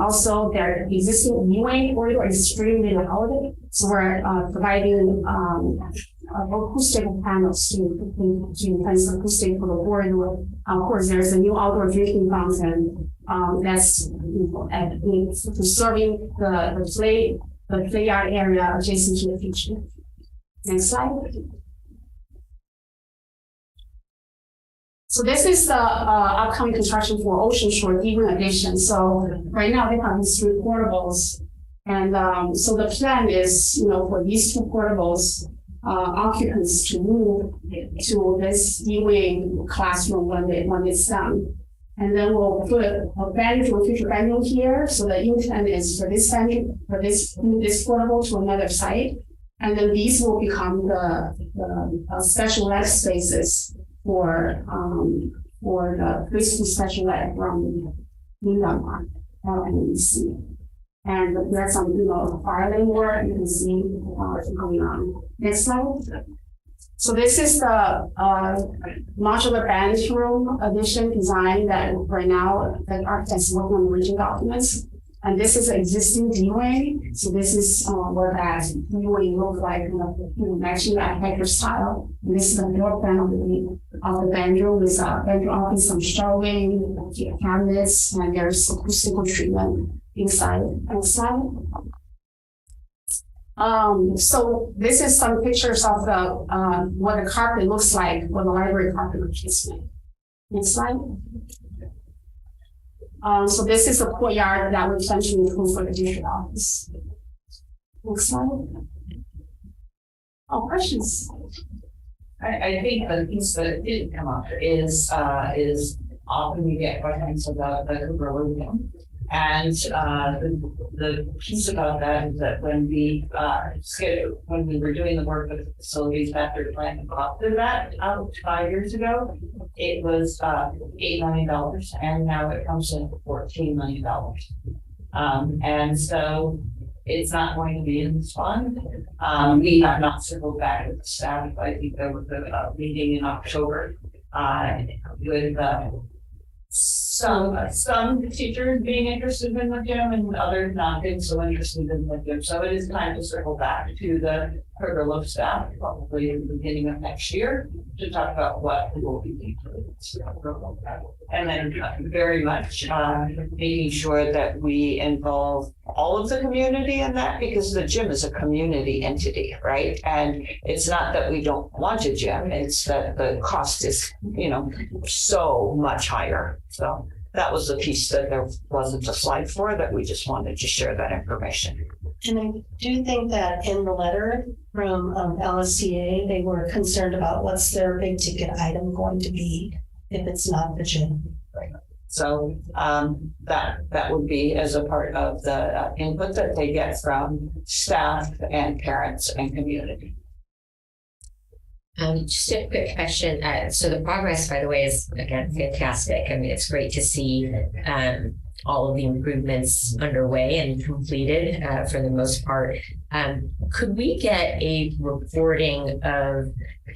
Also their existing UA corridor is extremely loud, so we're providing acoustic panels to enhance acoustic for the corridor. Of course, there's a new outdoor drinking fountain that's serving the play yard area adjacent to the kitchen. Next slide. So this is the upcoming construction for Ocean Shore Even Addition. So right now they have these 3 portables, and so the plan is, for these 2 portables, occupants to move to this E-wing classroom when it's done. And then we'll put a future bedroom here. So the intent is for this bedroom, for this portable to another site. And then these will become the special ed spaces for the preschool special ed from Myanmar, LNEC. And there's some, filing work you can see going on. Next slide. So this is the modular bedroom addition design that right now the architect is working on the region documents. And this is an existing D-wing. So this is what that D-wing looks like, matching the architecture style. And this is the floor plan of the bedroom with a bedroom office, some shelving, cabinets, and there's acoustical treatment inside. Next slide. So this is some pictures of the what the carpet looks like, what the library carpet replacement. Next slide. So this is a courtyard that we plan to improve for the district office. Next slide. Questions? I think the piece that didn't come up is often we get questions about the Cooper William. And the piece about that is that when we were doing the work with the facilities master plan and adopted that 5 years ago, it was $8 million, and now it comes in $14 million. And so it's not going to be in this fund. We have not circled back with the staff. I think there was a meeting in October with some teachers being interested in the gym and others not being so interested in the gym. So it is time to circle back to the Pergolo staff, probably in the beginning of next year, to talk about what we will be doing. And then very much making sure that we involve all of the community in that, because the gym is a community entity, right? And it's not that we don't want a gym, it's that the cost is, so much higher. So that was the piece that there wasn't a slide for, that we just wanted to share that information. And I do think that in the letter from LSCA, they were concerned about what's their big ticket item going to be if it's not the gym. Right. So that would be as a part of the input that they get from staff and parents and community. Just a quick question. So the progress, by the way, is again fantastic. I mean, it's great to see all of the improvements underway and completed for the most part. Could we get a reporting of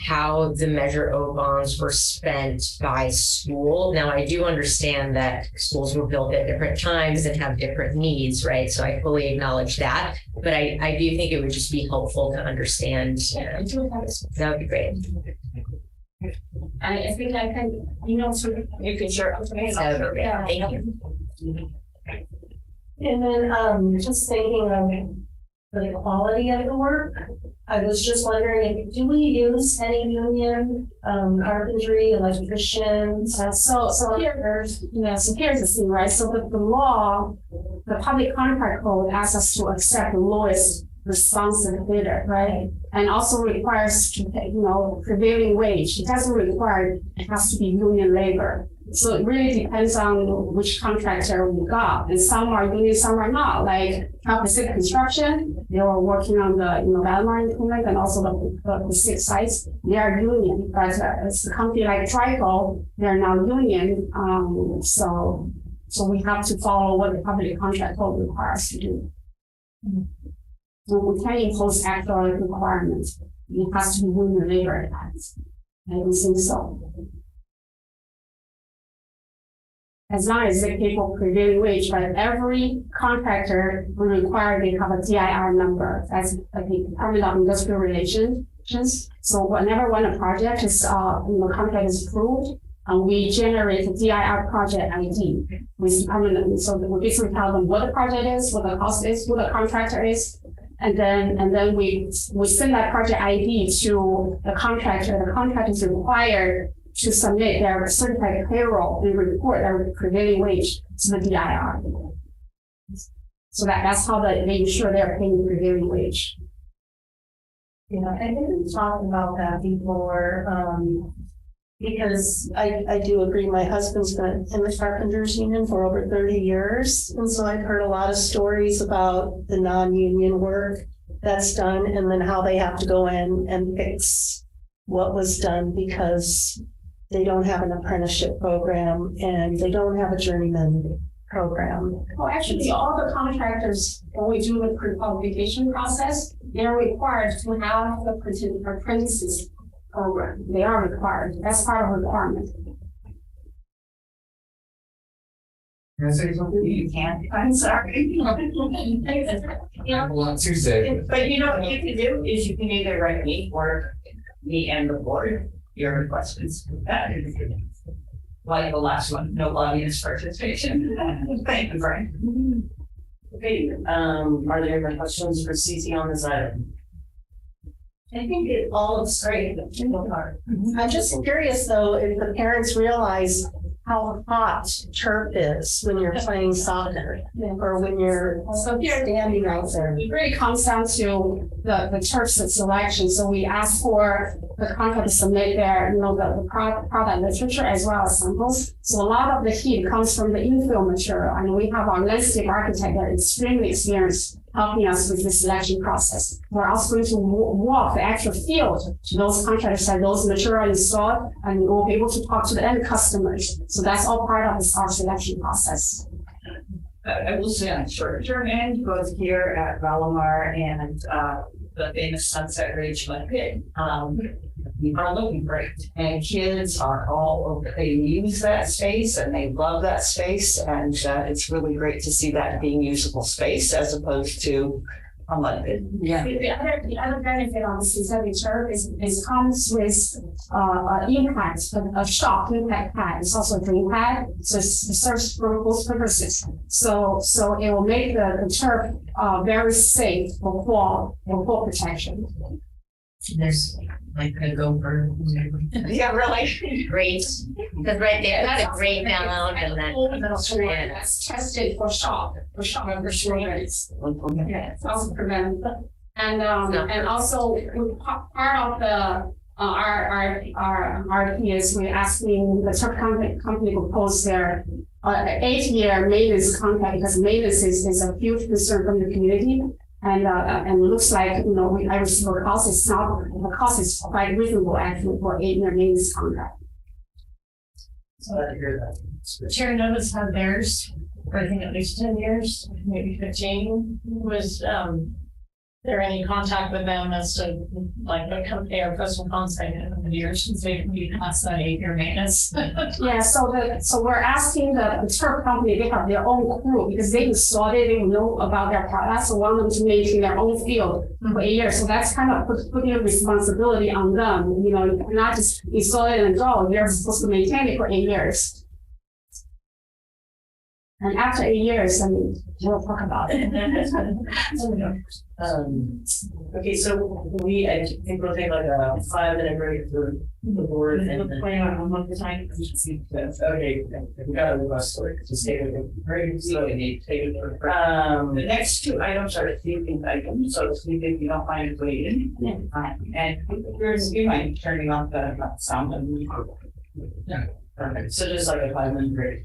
how the Measure O bonds were spent by school? Now, I do understand that schools were built at different times and have different needs, right? So I fully acknowledge that, but I do think it would just be helpful to understand. That would be great. I think I can, You can share. Yeah. Thank you. And then just thinking of the quality of the work, I was just wondering, do we use any union carpentry, electricians? So here's the thing, right? So the law, the public contract code asks us to accept the lowest responsive bidder, right? And also requires to pay, prevailing wage. It doesn't require it has to be union labor. So it really depends on which contractor we got. And some are union, some are not. Like Pacifica Construction, they were working on the Valamar improvement and also the 6 sites. They are union, but it's a company like Trico, they're not union. So we have to follow what the public contract code requires to do. We can't impose actual requirements. It has to be union labor. I don't think so. As long as they pay for prevailing wage, but every contractor will require they have a DIR number. That's the Department of Industrial Relations. So whenever a project is, contract is approved, we generate a DIR project ID with Department. So we basically tell them what the project is, what the cost is, who the contractor is, and then we send that project ID to the contractor. The contractor is required to submit their certified payroll and report their prevailing wage to the DIR. So that's how they ensure they're paying prevailing wage. I didn't talk about that before, because I do agree. My husband's been in the carpenters union for over 30 years. And so I've heard a lot of stories about the non-union work that's done and then how they have to go in and fix what was done because they don't have an apprenticeship program and they don't have a journeyman program. Well, actually, all the contractors, when we do the pre-qualification process, they're required to have the apprentices program. They are required. That's part of the requirement. Can I say something? You can. I'm sorry. On Tuesday. But what you can do is you can either write me or me and the board your questions. Like the last one, no audience participation. Thank you, Brian. Okay, are there any questions for CC on this item? I think it all looks great. I'm just curious though, if the parents realize how hot turf is when you're playing soccer or when you're standing out there. It really comes down to the turf selection. So we ask for the contractor to submit their, the product literature as well as samples. So a lot of the heat comes from the infill material. And we have our landscape architect that are extremely experienced helping us with the selection process. We're also going to walk the actual field to those contractors that those material installed, and we'll be able to talk to the end customers. So that's all part of our selection process. I will say on short-term end, both here at Valamar and the famous Sunset Ridge Pit, we are looking great. And kids are all over. They use that space and they love that space. And it's really great to see that being usable space as opposed to a mud pit. Yeah. The other benefit of the synthetic turf is comes with impact, a shock impact pad. It's also a drain pad, so it serves for both purposes. So it will make the turf very safe for fall protection. There's like a gopher. Yeah, really. Great. Because right there, that's a great download and then that's tested for shock for sure. It's also prevent and also part of the our RP is we're asking the truck company to propose their 8-year maintenance contract because maintenance is a huge concern from the community. And it looks like, I received the cost is quite reasonable actually for 8-year maintenance contract. Glad to hear that. Chair Novis had theirs for I think at least 10 years, maybe 15. Was there any contact with them as to like what company or personal contact in the years since they can be past that 8-year maintenance? Yeah, so we're asking the turf company, they have their own crew because they installed it, they know about their product, so want them to maintain their own field for 8 years. So that's kind of putting a responsibility on them, you know, not just install it and go, they're supposed to maintain it for 8 years. And after 8 years, I mean, we'll talk about it. Okay, so I think we'll take like a 5-minute break for the board and then. Okay, we got a request to stay with the break, so we need to take it for. The next 2 items are sleeping items, so sleeping, you don't mind waiting. And you mind turning off the sound and. Yeah. Perfect, so just like a 5-minute break.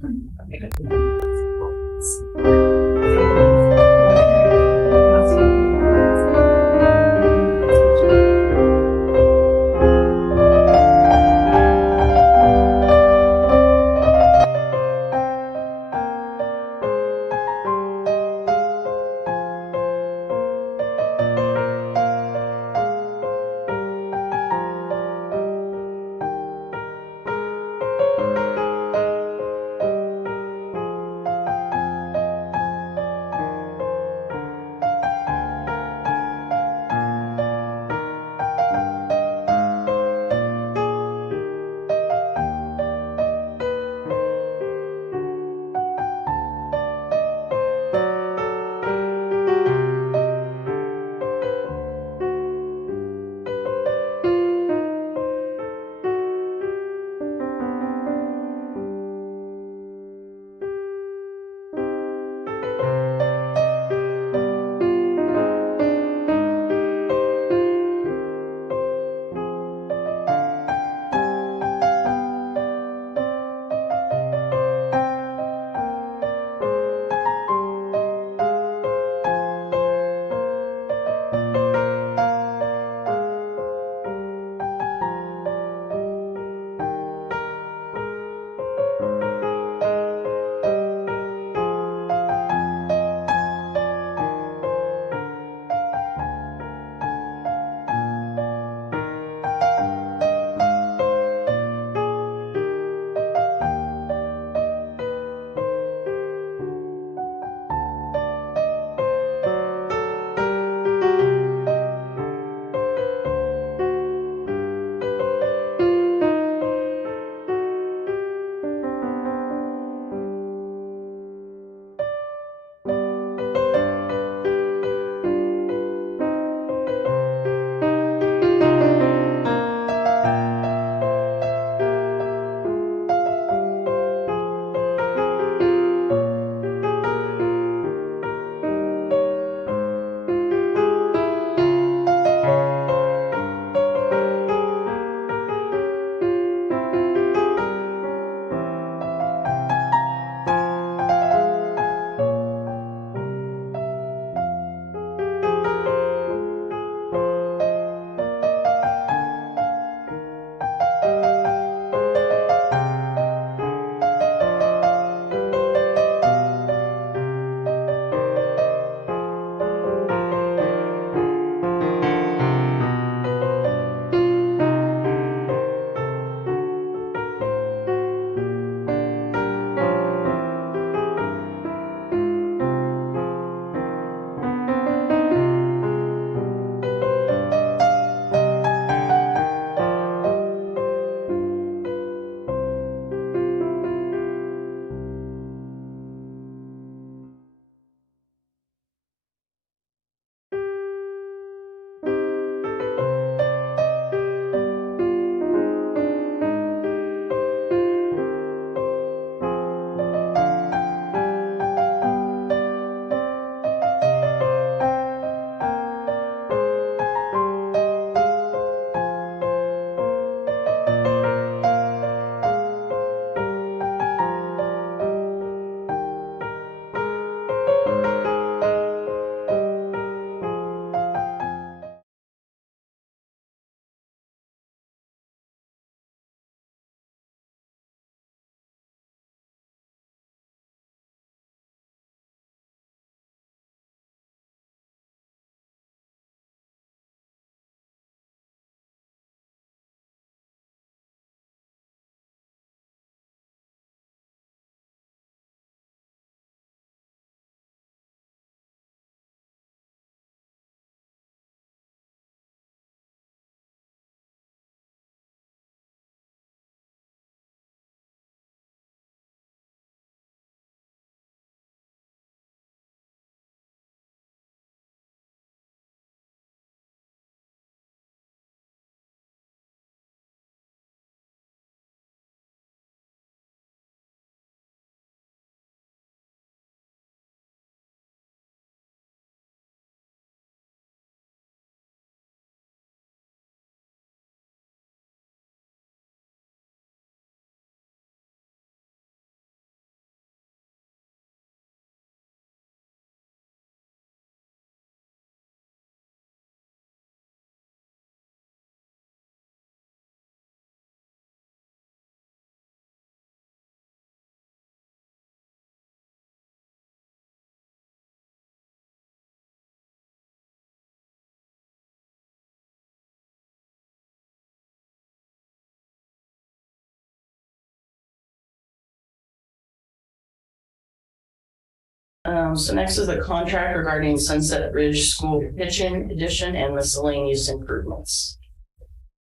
So next is a contract regarding Sunset Ridge School Kitchen Addition and miscellaneous improvements.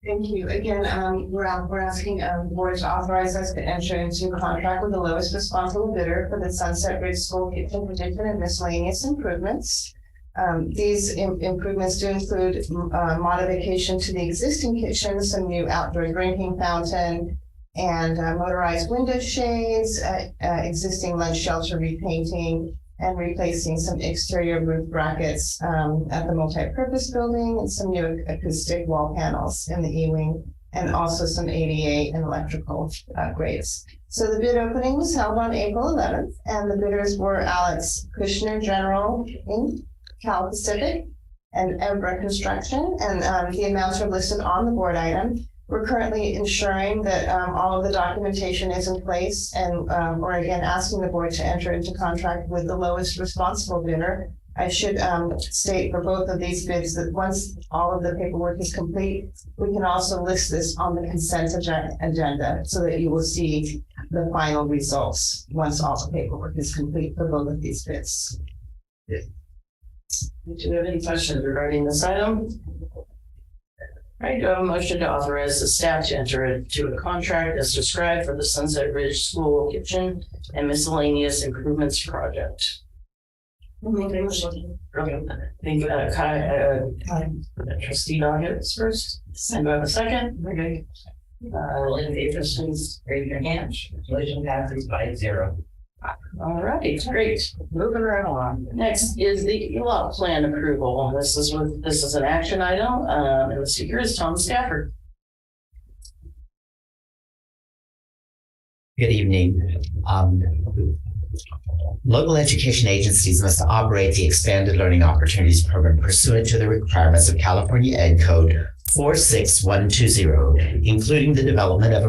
Thank you. Again, we're asking the board to authorize us to enter into a contract with the lowest responsible bidder for the Sunset Ridge School Kitchen Addition and miscellaneous improvements. These improvements do include modification to the existing kitchen, some new outdoor drinking fountain, and motorized window shades, existing lunch shelter repainting, and replacing some exterior roof brackets at the multi-purpose building, and some new acoustic wall panels in the E-wing, and also some ADA and electrical grades. So the bid opening was held on April 11th, and the bidders were Alex Kushner General Inc., Cal Pacific, and Ebra Construction, and the amounts are listed on the board item. We're currently ensuring that all of the documentation is in place, and we're again asking the board to enter into contract with the lowest responsible bidder. I should state for both of these bids that once all of the paperwork is complete, we can also list this on the consent agenda so that you will see the final results once all the paperwork is complete for both of these bids. Do we have any questions regarding this item? All right, do I have a motion to authorize the staff to enter into a contract as described for the Sunset Ridge School Kitchen and miscellaneous improvements project? Thank Trustee Doggett first. And do I have a second? Okay. All in favor, please raise your hand. Motion passes 5-0. All right, great. Moving right along. Next is the ELOP plan approval. This is an action item, and the speaker is Tom Stafford. Good evening. Local education agencies must operate the Expanded Learning Opportunities Program pursuant to the requirements of California Ed Code 46120, including the development of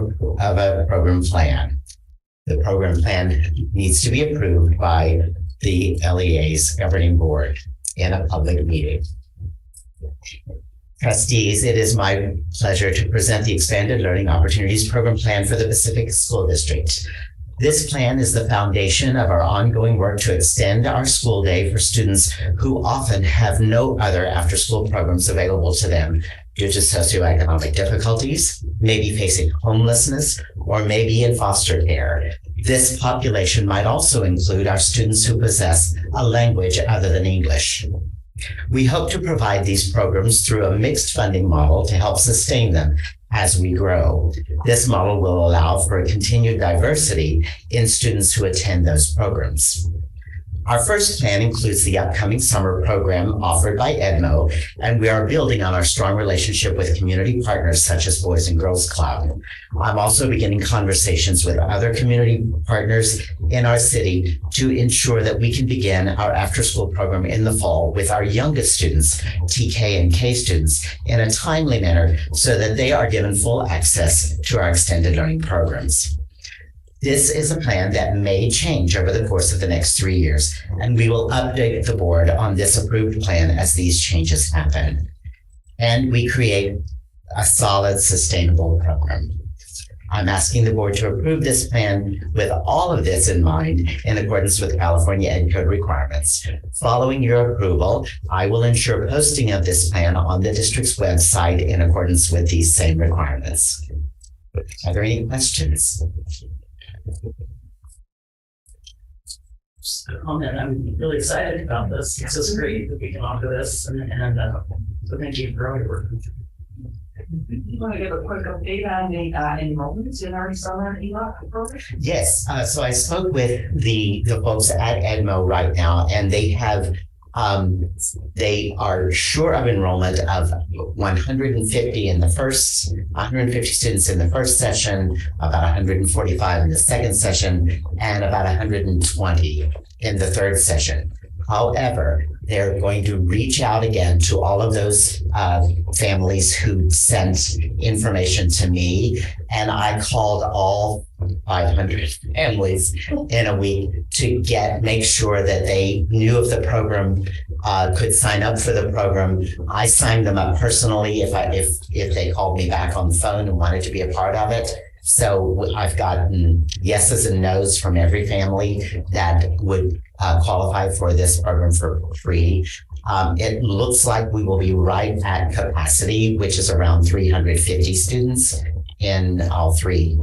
a program plan. The program plan needs to be approved by the LEA's governing board in a public meeting. Trustees, it is my pleasure to present the Expanded Learning Opportunities Program Plan for the Pacifica School District. This plan is the foundation of our ongoing work to extend our school day for students who often have no other after-school programs available to them due to socioeconomic difficulties, maybe facing homelessness, or maybe in foster care. This population might also include our students who possess a language other than English. We hope to provide these programs through a mixed funding model to help sustain them as we grow. This model will allow for a continued diversity in students who attend those programs. Our first plan includes the upcoming summer program offered by EDMO, and we are building on our strong relationship with community partners such as Boys and Girls Club. I'm also beginning conversations with other community partners in our city to ensure that we can begin our after-school program in the fall with our youngest students, TK and K students, in a timely manner so that they are given full access to our extended learning programs. This is a plan that may change over the course of the next 3 years, and we will update the board on this approved plan as these changes happen. And we create a solid, sustainable program. I'm asking the board to approve this plan with all of this in mind in accordance with California Ed Code requirements. Following your approval, I will ensure posting of this plan on the district's website in accordance with these same requirements. Are there any questions? Comment. I'm really excited about this. This is great that we can offer this, and so thank you for all your work. You want to give a quick update on the enrollments in our summer ELOP program? Yes. So I spoke with the folks at EDMO right now, and they are sure of enrollment of 150 in the first, 150 students in the first session, about 145 in the second session, and about 120 in the third session. However, they're going to reach out again to all of those families who sent information to me, and I called all 500 families in a week to make sure that they knew of the program, could sign up for the program. I signed them up personally if they called me back on the phone and wanted to be a part of it. So I've gotten yeses and nos from every family that would qualify for this program for free. It looks like we will be right at capacity, which is around 350 students in all three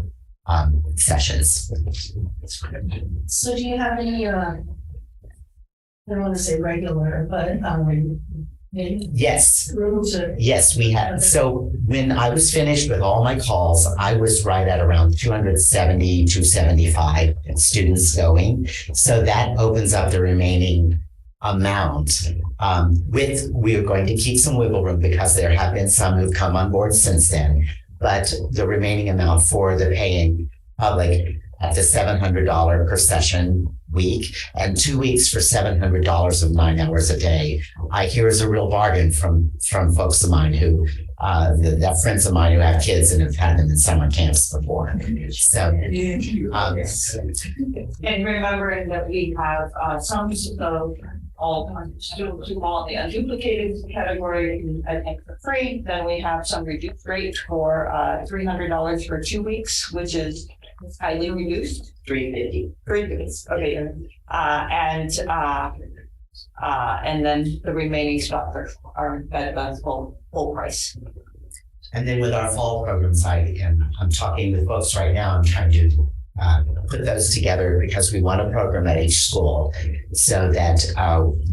sessions. So do you have any, I don't want to say regular, but Yes. rooms of Yes, we have. So when I was finished with all my calls, I was right at around 270, 275 students going. So that opens up the remaining amount. We're going to keep some wiggle room because there have been some who've come on board since then. But the remaining amount for the paying public at the $700 per session week and 2 weeks for $700 of 9 hours a day, I hear is a real bargain from folks of mine who, the friends of mine who have kids and have had them in summer camps before. So, And remembering that we have some of all students who fall in the unduplicated category, I think for free. Then we have some reduced rate for $300 for 2 weeks, which is highly reduced. $350. Okay. And then the remaining stuff are at full price. and then with our fall programs, I'm talking with folks right now. I'm trying to put those together because we want a program at each school so that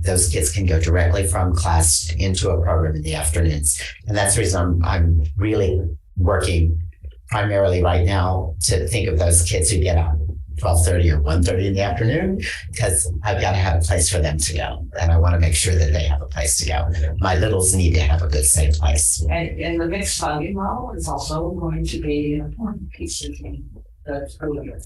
those kids can go directly from class into a program in the afternoons. And that's the reason I'm really working primarily right now to think of those kids who get out 12:30 or 1:30 in the afternoon, because I've got to have a place for them to go. And I want to make sure that they have a place to go. My littles need to have a good, safe place. And the mixed funding model is also going to be an important piece of the program.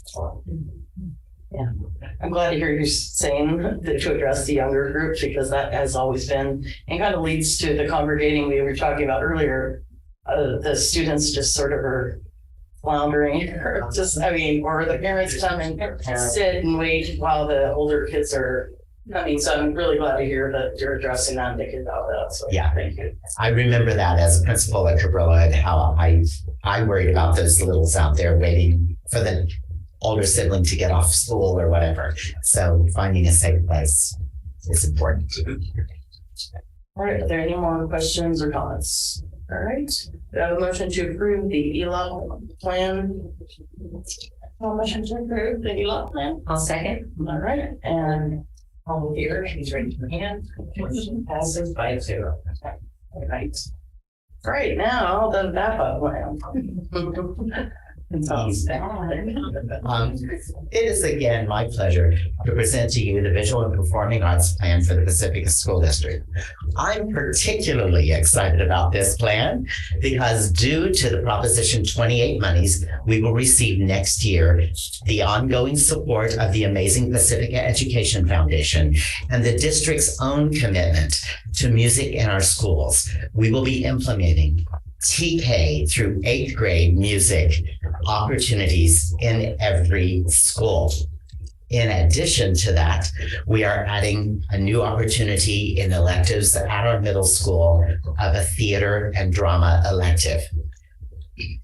Yeah, I'm glad to hear you saying that to address the younger group, because that has always been, and kind of leads to the congregating we were talking about earlier. The students just sort of are floundering, or the parents come and sit and wait while the older kids are coming. So I'm really glad to hear that you're addressing that and thinking about that. So yeah, thank you. I remember that as a principal at Cabrillo and how I worried about those littles out there waiting for the older sibling to get off school or whatever. So finding a safe place is important. All right, are there any more questions or comments? All right, we have a motion to approve the ELOC plan. Motion to approve the ELOC plan. I'll second. All right, and All here, please raise your hand. Motion passes 5-0. all right. All right, now the VAPA plan. It is again my pleasure to present to you the Visual and Performing Arts Plan for the Pacifica School District. I'm particularly excited about this plan because due to the Proposition 28 monies, we will receive next year the ongoing support of the amazing Pacifica Education Foundation and the district's own commitment to music in our schools. We will be implementing TK through 8th grade music opportunities in every school. In addition to that, we are adding a new opportunity in electives at our middle school of a theater and drama elective.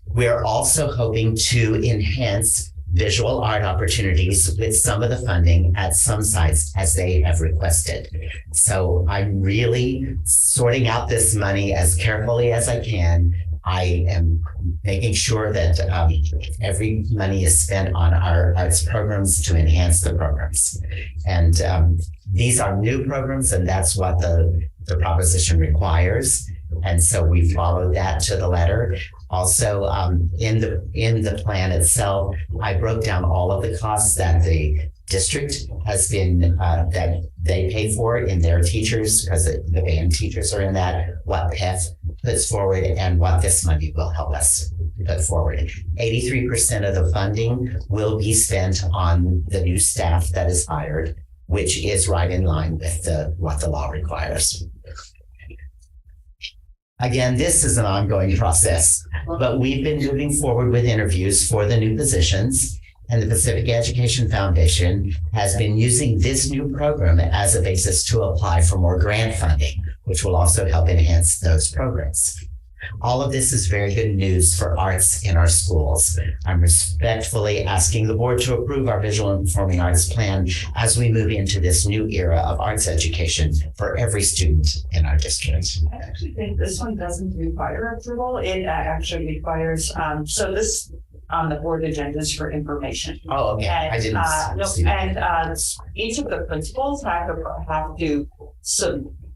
We're also hoping to enhance visual art opportunities with some of the funding at some sites as they have requested. So I'm really sorting out this money as carefully as I can. I am making sure that every money is spent on our arts programs to enhance the programs. And these are new programs, and that's what the proposition requires. And so we followed that to the letter. Also, in the plan itself, I broke down all of the costs that the district has been, that they pay for in their teachers, because the band teachers are in that, what PEF puts forward, and what this money will help us put forward. 83% of the funding will be spent on the new staff that is hired, which is right in line with what the law requires. Again, this is an ongoing process, but we've been moving forward with interviews for the new positions, and the Pacific Education Foundation has been using this new program as a basis to apply for more grant funding, which will also help enhance those programs. All of this is very good news for arts in our schools. I'm respectfully asking the board to approve our visual and performing arts plan as we move into this new era of arts education for every student in our district. I actually think this one doesn't require approval. It actually requires, so this on the board agendas for information. Oh, okay. And, I didn't see that. Each of the principals have to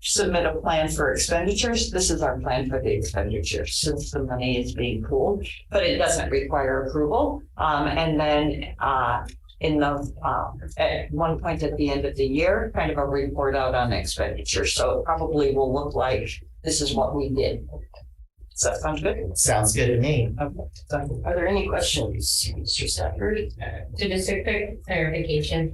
submit a plan for expenditures. This is our plan for the expenditures since the money is being pooled, but it doesn't require approval. And then in the at one point at the end of the year, kind of a report out on expenditures. So it probably will look like this is what we did. Does that sound good? Sounds good to me. Okay. Are there any questions, Mr. Stafford? So just a quick clarification,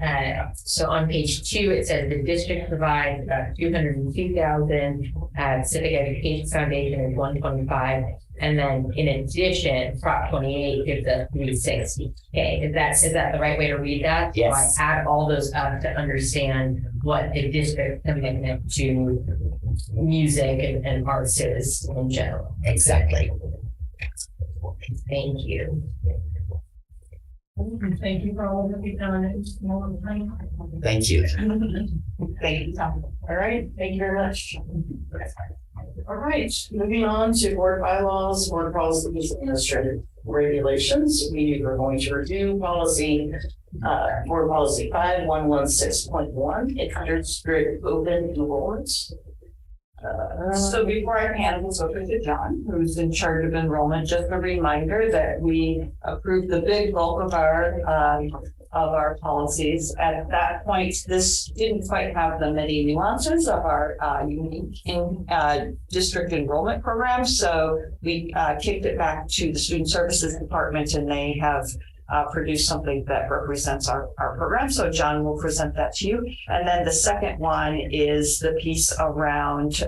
so on page 2, it says the district provides $202,000, Civic Education Foundation is $125,000, and then in addition, Prop 28 gives us $360,000. Is that the right way to read that? Yes. So I add all those up to understand what the district commitment to music and arts is in general. Exactly. Thank you. Thank you for all that you've done. Thank you. Thank you. All right, thank you very much. All right, moving on to board bylaws, board policies, administrative regulations. We are going to review policy, board policy 5116.1, introductory open enrollments. So before I hand this over to John, who's in charge of enrollment, just a reminder that we approved the big bulk of our policies. At that point, this didn't quite have the many nuances of our unique district enrollment program. So we kicked it back to the Student Services Department, and they have produce something that represents our program. So John will present that to you. And then the second one is the piece around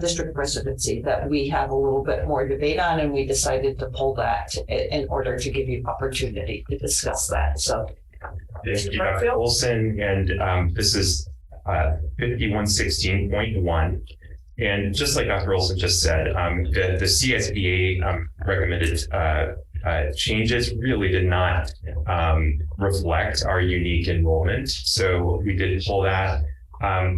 district residency that we have a little bit more debate on, and we decided to pull that in order to give you opportunity to discuss that. So Thank you, Dr. Olson, and this is 5116.1. And just like Dr. Olson just said, the CSBA recommended changes really did not reflect our unique enrollment. So we did pull that.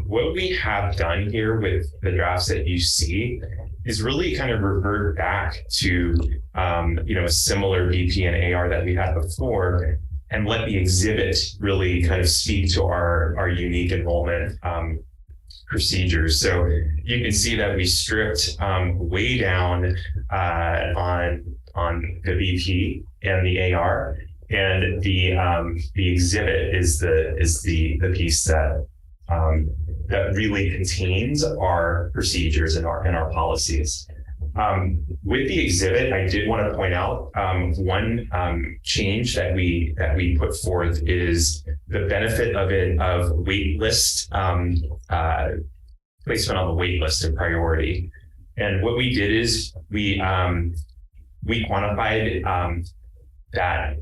What we have done here with the drafts that you see is really kind of revert back to a similar BP and AR that we had before, and let the exhibit really kind of speak to our unique enrollment procedures. So you can see that we stripped way down on the BP and the AR, and the exhibit is the piece that really contains our procedures and our policies. With the exhibit, I did want to point out one change that we put forth is the benefit of wait list placement on the wait list and priority. And what we did is we quantified that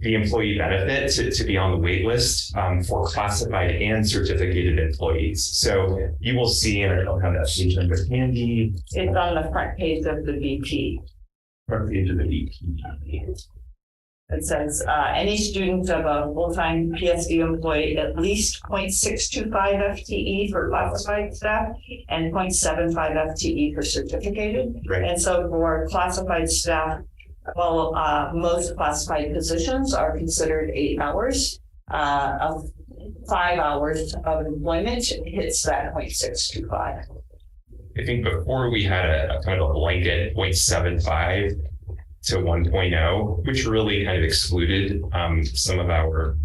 the employee benefit to be on the wait list for classified and certificated employees. So you will see, and I don't have that page number handy. it's on the front page of the BP. Front page of the BP. It says any student of a full-time PSD employee at least 0.625 FTE for classified staff and 0.75 FTE for certificated. Right. And so for classified staff, well, most classified positions are considered 8 hours. Of 5 hours of employment hits that 0.625. I think before we had a kind of a blanket 0.75 to 1.0, which really kind of excluded some of our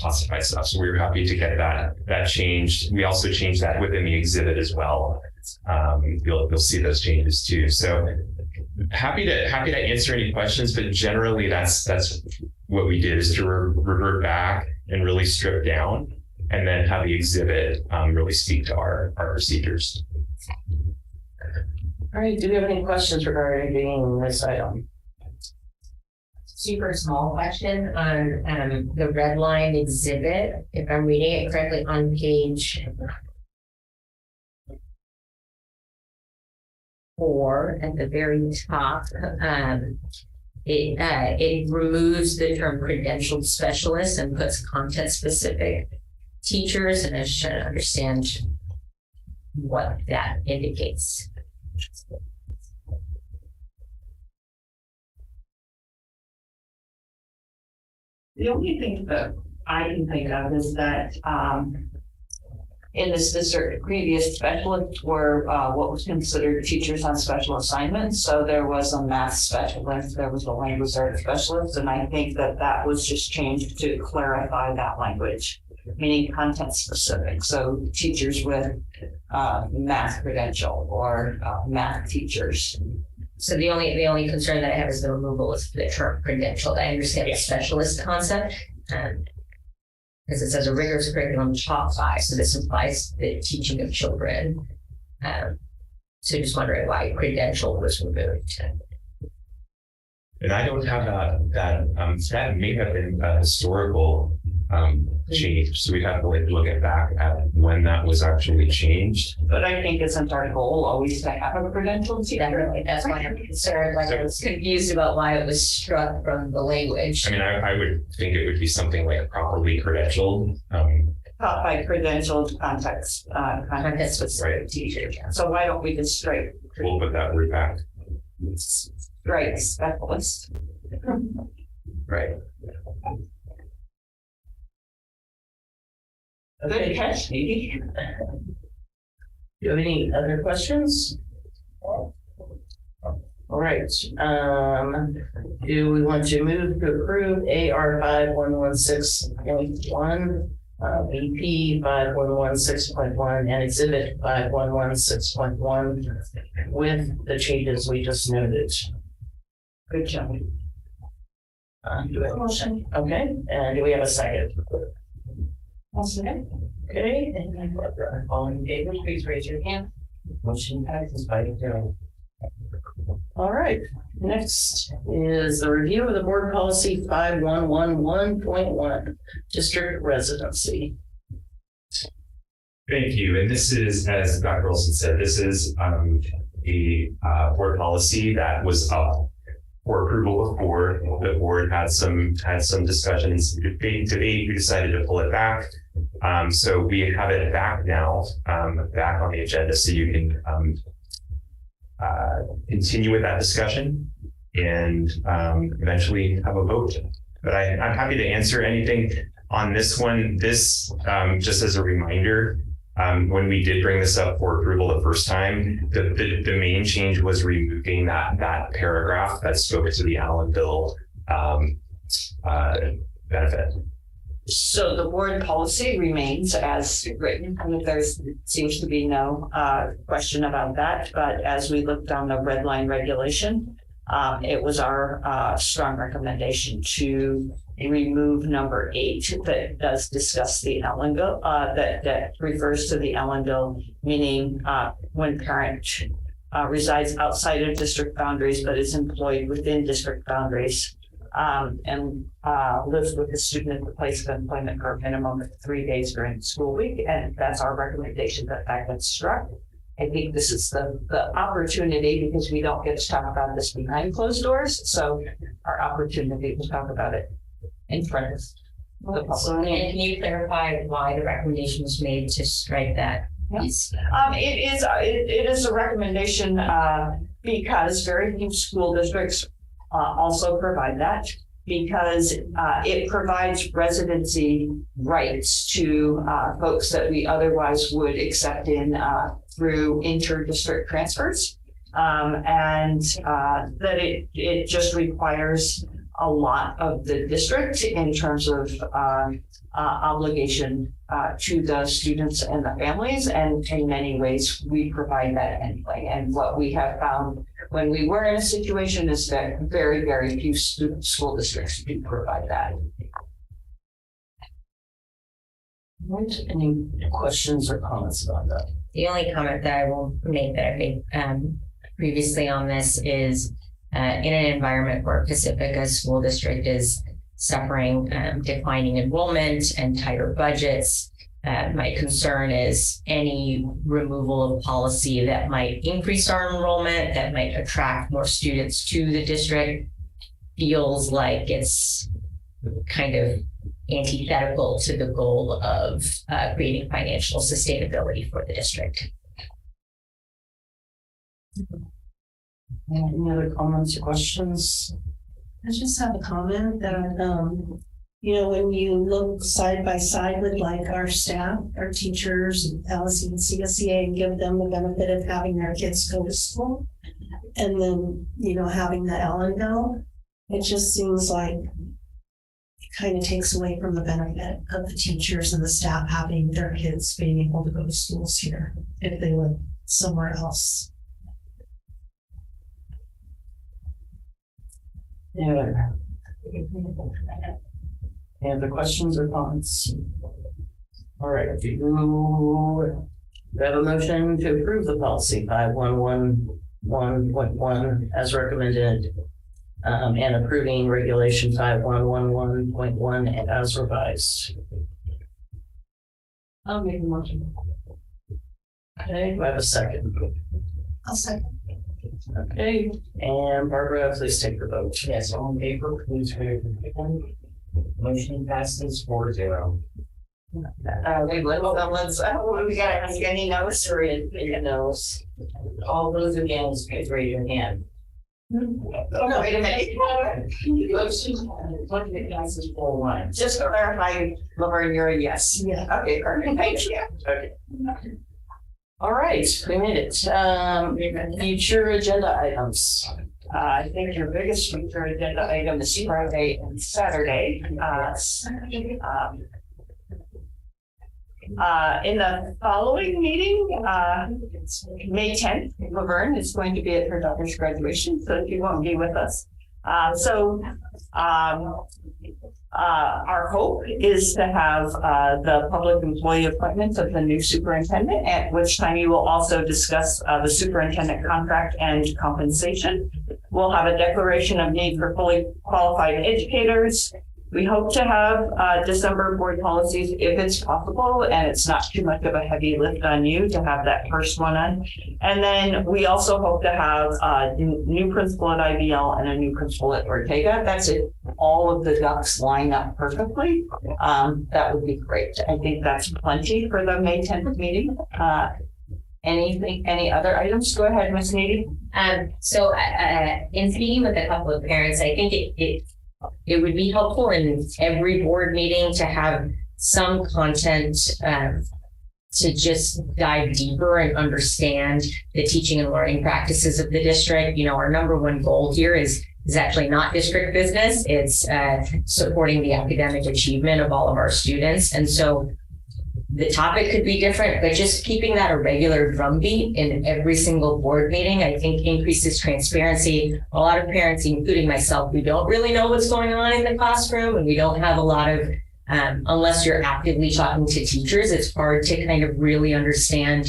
classified stuff. So we were happy to get that changed. We also changed that within the exhibit as well. You'll see those changes too. So happy to answer any questions, but generally that's what we did, is to revert back and really strip down, and then have the exhibit really speak to our procedures. All right, do we have any questions regarding this item? Super small question on the red line exhibit. If I'm reading it correctly, on page 4 at the very top, it removes the term credentialed specialist and puts content specific teachers, and I was just trying to understand what that indicates. The only thing that I can think of is that in this district, previous specialists were what was considered teachers on special assignments. So there was a math specialist, there was a language arts specialist, and I think that that was just changed to clarify that language, meaning content specific. So teachers with math credential or math teachers. So the only concern that I have is the removal of the term credentialed. I understand the specialist concept, because it says a rigorous curriculum top 5. So this implies the teaching of children. So just wondering why credential was removed. And I don't have that may have been a historical change. So we'd have to look back at when that was actually changed. But I think isn't our goal always to have a credentialed teacher? That's why I'm concerned. I was confused about why it was struck from the language. I mean, I would think it would be something like properly credentialed. Taught by credentialed context specific teacher. So why don't we just straight? We'll put that word back. Right, specialist. Right. Good catch, Stevie. Do you have any other questions? All right. Do we want to move to approve AR 5116.1, BP 5116.1, and Exhibit 5116.1 with the changes we just noted? Good job. Do we have a motion? Okay, and do we have a second? Okay, and Barbara, all in favor, please raise your hand. Motion passes 5-0. All right, next is the review of the board policy 5111.1, district residency. Thank you. And this is, as Dr. Wilson said, this is the board policy that was up for approval before. The board had some discussions, debate. We decided to pull it back. So we have it back now, back on the agenda, so you can continue with that discussion and eventually have a vote. But I'm happy to answer anything on this one. This, just as a reminder, when we did bring this up for approval the first time, the main change was removing that paragraph that spoke to the Allenville benefit. So the board policy remains as written, and there seems to be no question about that. But as we looked on the red line regulation, it was our strong recommendation to remove number 8 that does discuss the Ellenville, that refers to the Ellenville, meaning when parent resides outside of district boundaries but is employed within district boundaries. And lives with the student at the place of employment for a minimum of 3 days during the school week. And that's our recommendation that gets struck. I think this is the opportunity, because we don't get to talk about this behind closed doors. So our opportunity to talk about it in front of the public. So, can you clarify why the recommendation was made to strike that piece? It is a recommendation because very few school districts also provide that, because it provides residency rights to folks that we otherwise would accept in through inter-district transfers, and that it just requires a lot of the district in terms of obligation to the students and the families, and in many ways we provide that anyway. And what we have found when we were in a situation is that very, very few school districts do provide that. Any questions or comments about that? The only comment that I will make that I made previously on this is in an environment where Pacifica School District is suffering declining enrollment and tighter budgets, My concern is any removal of policy that might increase our enrollment, that might attract more students to the district, feels like it's kind of antithetical to the goal of creating financial sustainability for the district. Any other comments or questions? I just have a comment that, when you look side by side with like our staff, our teachers, LSE and CSEA, and give them the benefit of having their kids go to school, and then, having the Ellen go, it just seems like it kind of takes away from the benefit of the teachers and the staff having their kids being able to go to schools here if they live somewhere else. Yeah. Any other questions or comments? All right, do you have a motion to approve the policy 5111.1 as recommended, and approving regulation 5111.1 as revised? I'll make a motion. Okay, do I have a second? I'll second. Okay, and Barbara, please take the vote. Yes, all in favor, please raise your hand. Motion passes 4-0. Wait, let's, we got any notes or any notes? All those against, please raise your hand. Oh, no, wait a minute. Motion passes 4-1. Just to clarify, Laverne, you're a yes. Yeah. Okay, perfect. Thank you. Okay. All right, we made it. Future agenda items. I think your biggest future agenda item is Friday and Saturday. In the following meeting, May 10th, Laverne is going to be at her daughter's graduation, so she won't be with us. Our hope is to have the public employee appointment of the new superintendent, at which time you will also discuss the superintendent contract and compensation. We'll have a declaration of need for fully qualified educators. We hope to have December board policies if it's possible, and it's not too much of a heavy lift on you to have that first one on. And then we also hope to have a new principal at IBL and a new principal at Ortega. That's it. All of the ducks line up perfectly. That would be great. I think that's plenty for the May 10th meeting. Any other items? Go ahead, Ms. Needy. So in speaking with a couple of parents, I think it would be helpful in every board meeting to have some content to just dive deeper and understand the teaching and learning practices of the district. Our number one goal here is actually not district business. It's supporting the academic achievement of all of our students. And so the topic could be different, but just keeping that a regular drumbeat in every single board meeting, I think increases transparency. A lot of parents, including myself, we don't really know what's going on in the classroom, and we don't have a lot of, unless you're actively talking to teachers, it's hard to kind of really understand.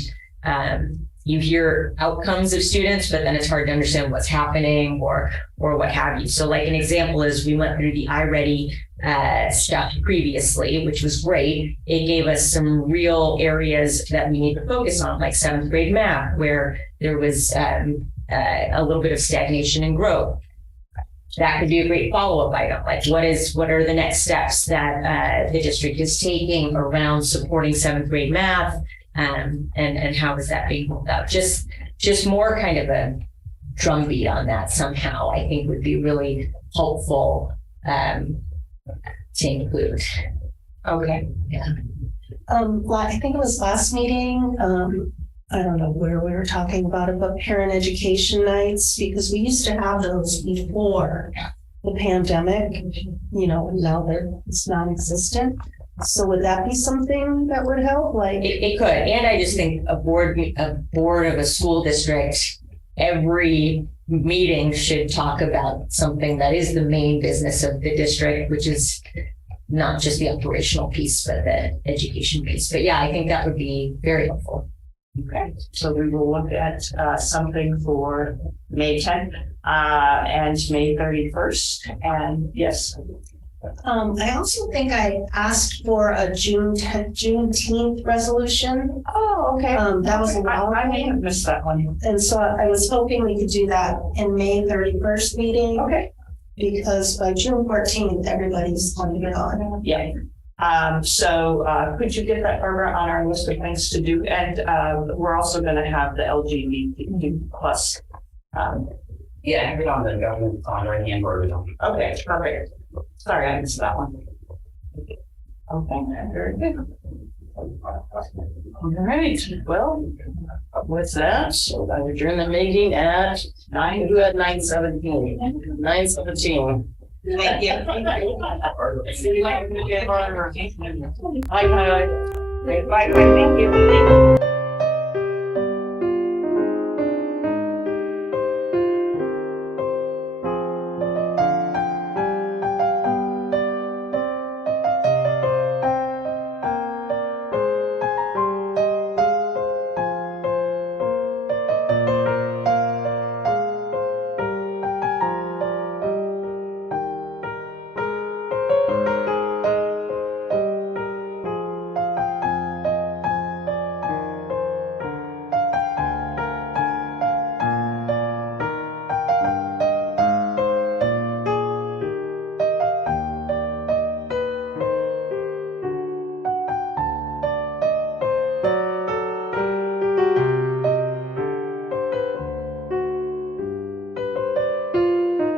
You hear outcomes of students, but then it's hard to understand what's happening or what have you. So like an example is we went through the iReady stuff previously, which was great. It gave us some real areas that we need to focus on, like 7th grade math, where there was a little bit of stagnation and growth. That could be a great follow-up item. Like what are the next steps that the district is taking around supporting 7th grade math? And how is that being rolled out? Just more kind of a drumbeat on that somehow, I think would be really helpful to include. Okay. Yeah. I think it was last meeting. I don't know where we were talking about it, but parent education nights, because we used to have those before the pandemic. Now it's non-existent. So would that be something that would help? It could, and I just think a board of a school district, every meeting should talk about something that is the main business of the district, which is not just the operational piece, but the education piece. But yeah, I think that would be very helpful. Okay, so we will look at something for May 10th and May 31st. And yes. I also think I asked for a Juneteenth resolution. Oh, okay. That was a while I may ago. have missed that one. And so I was hoping we could do that in May 31st meeting. Okay. Because by June 14th, everybody's going to get on. Yeah. So could you get that, Barbara, on our list of things to do? And we're also going to have the LGBT plus. Yeah, have it on the government on right hand or Okay, perfect. Sorry, I missed that one. Okay, very good. All right, well, with that, I adjourn the meeting at 9:17. 9:17. Thank you. Bye, thank you.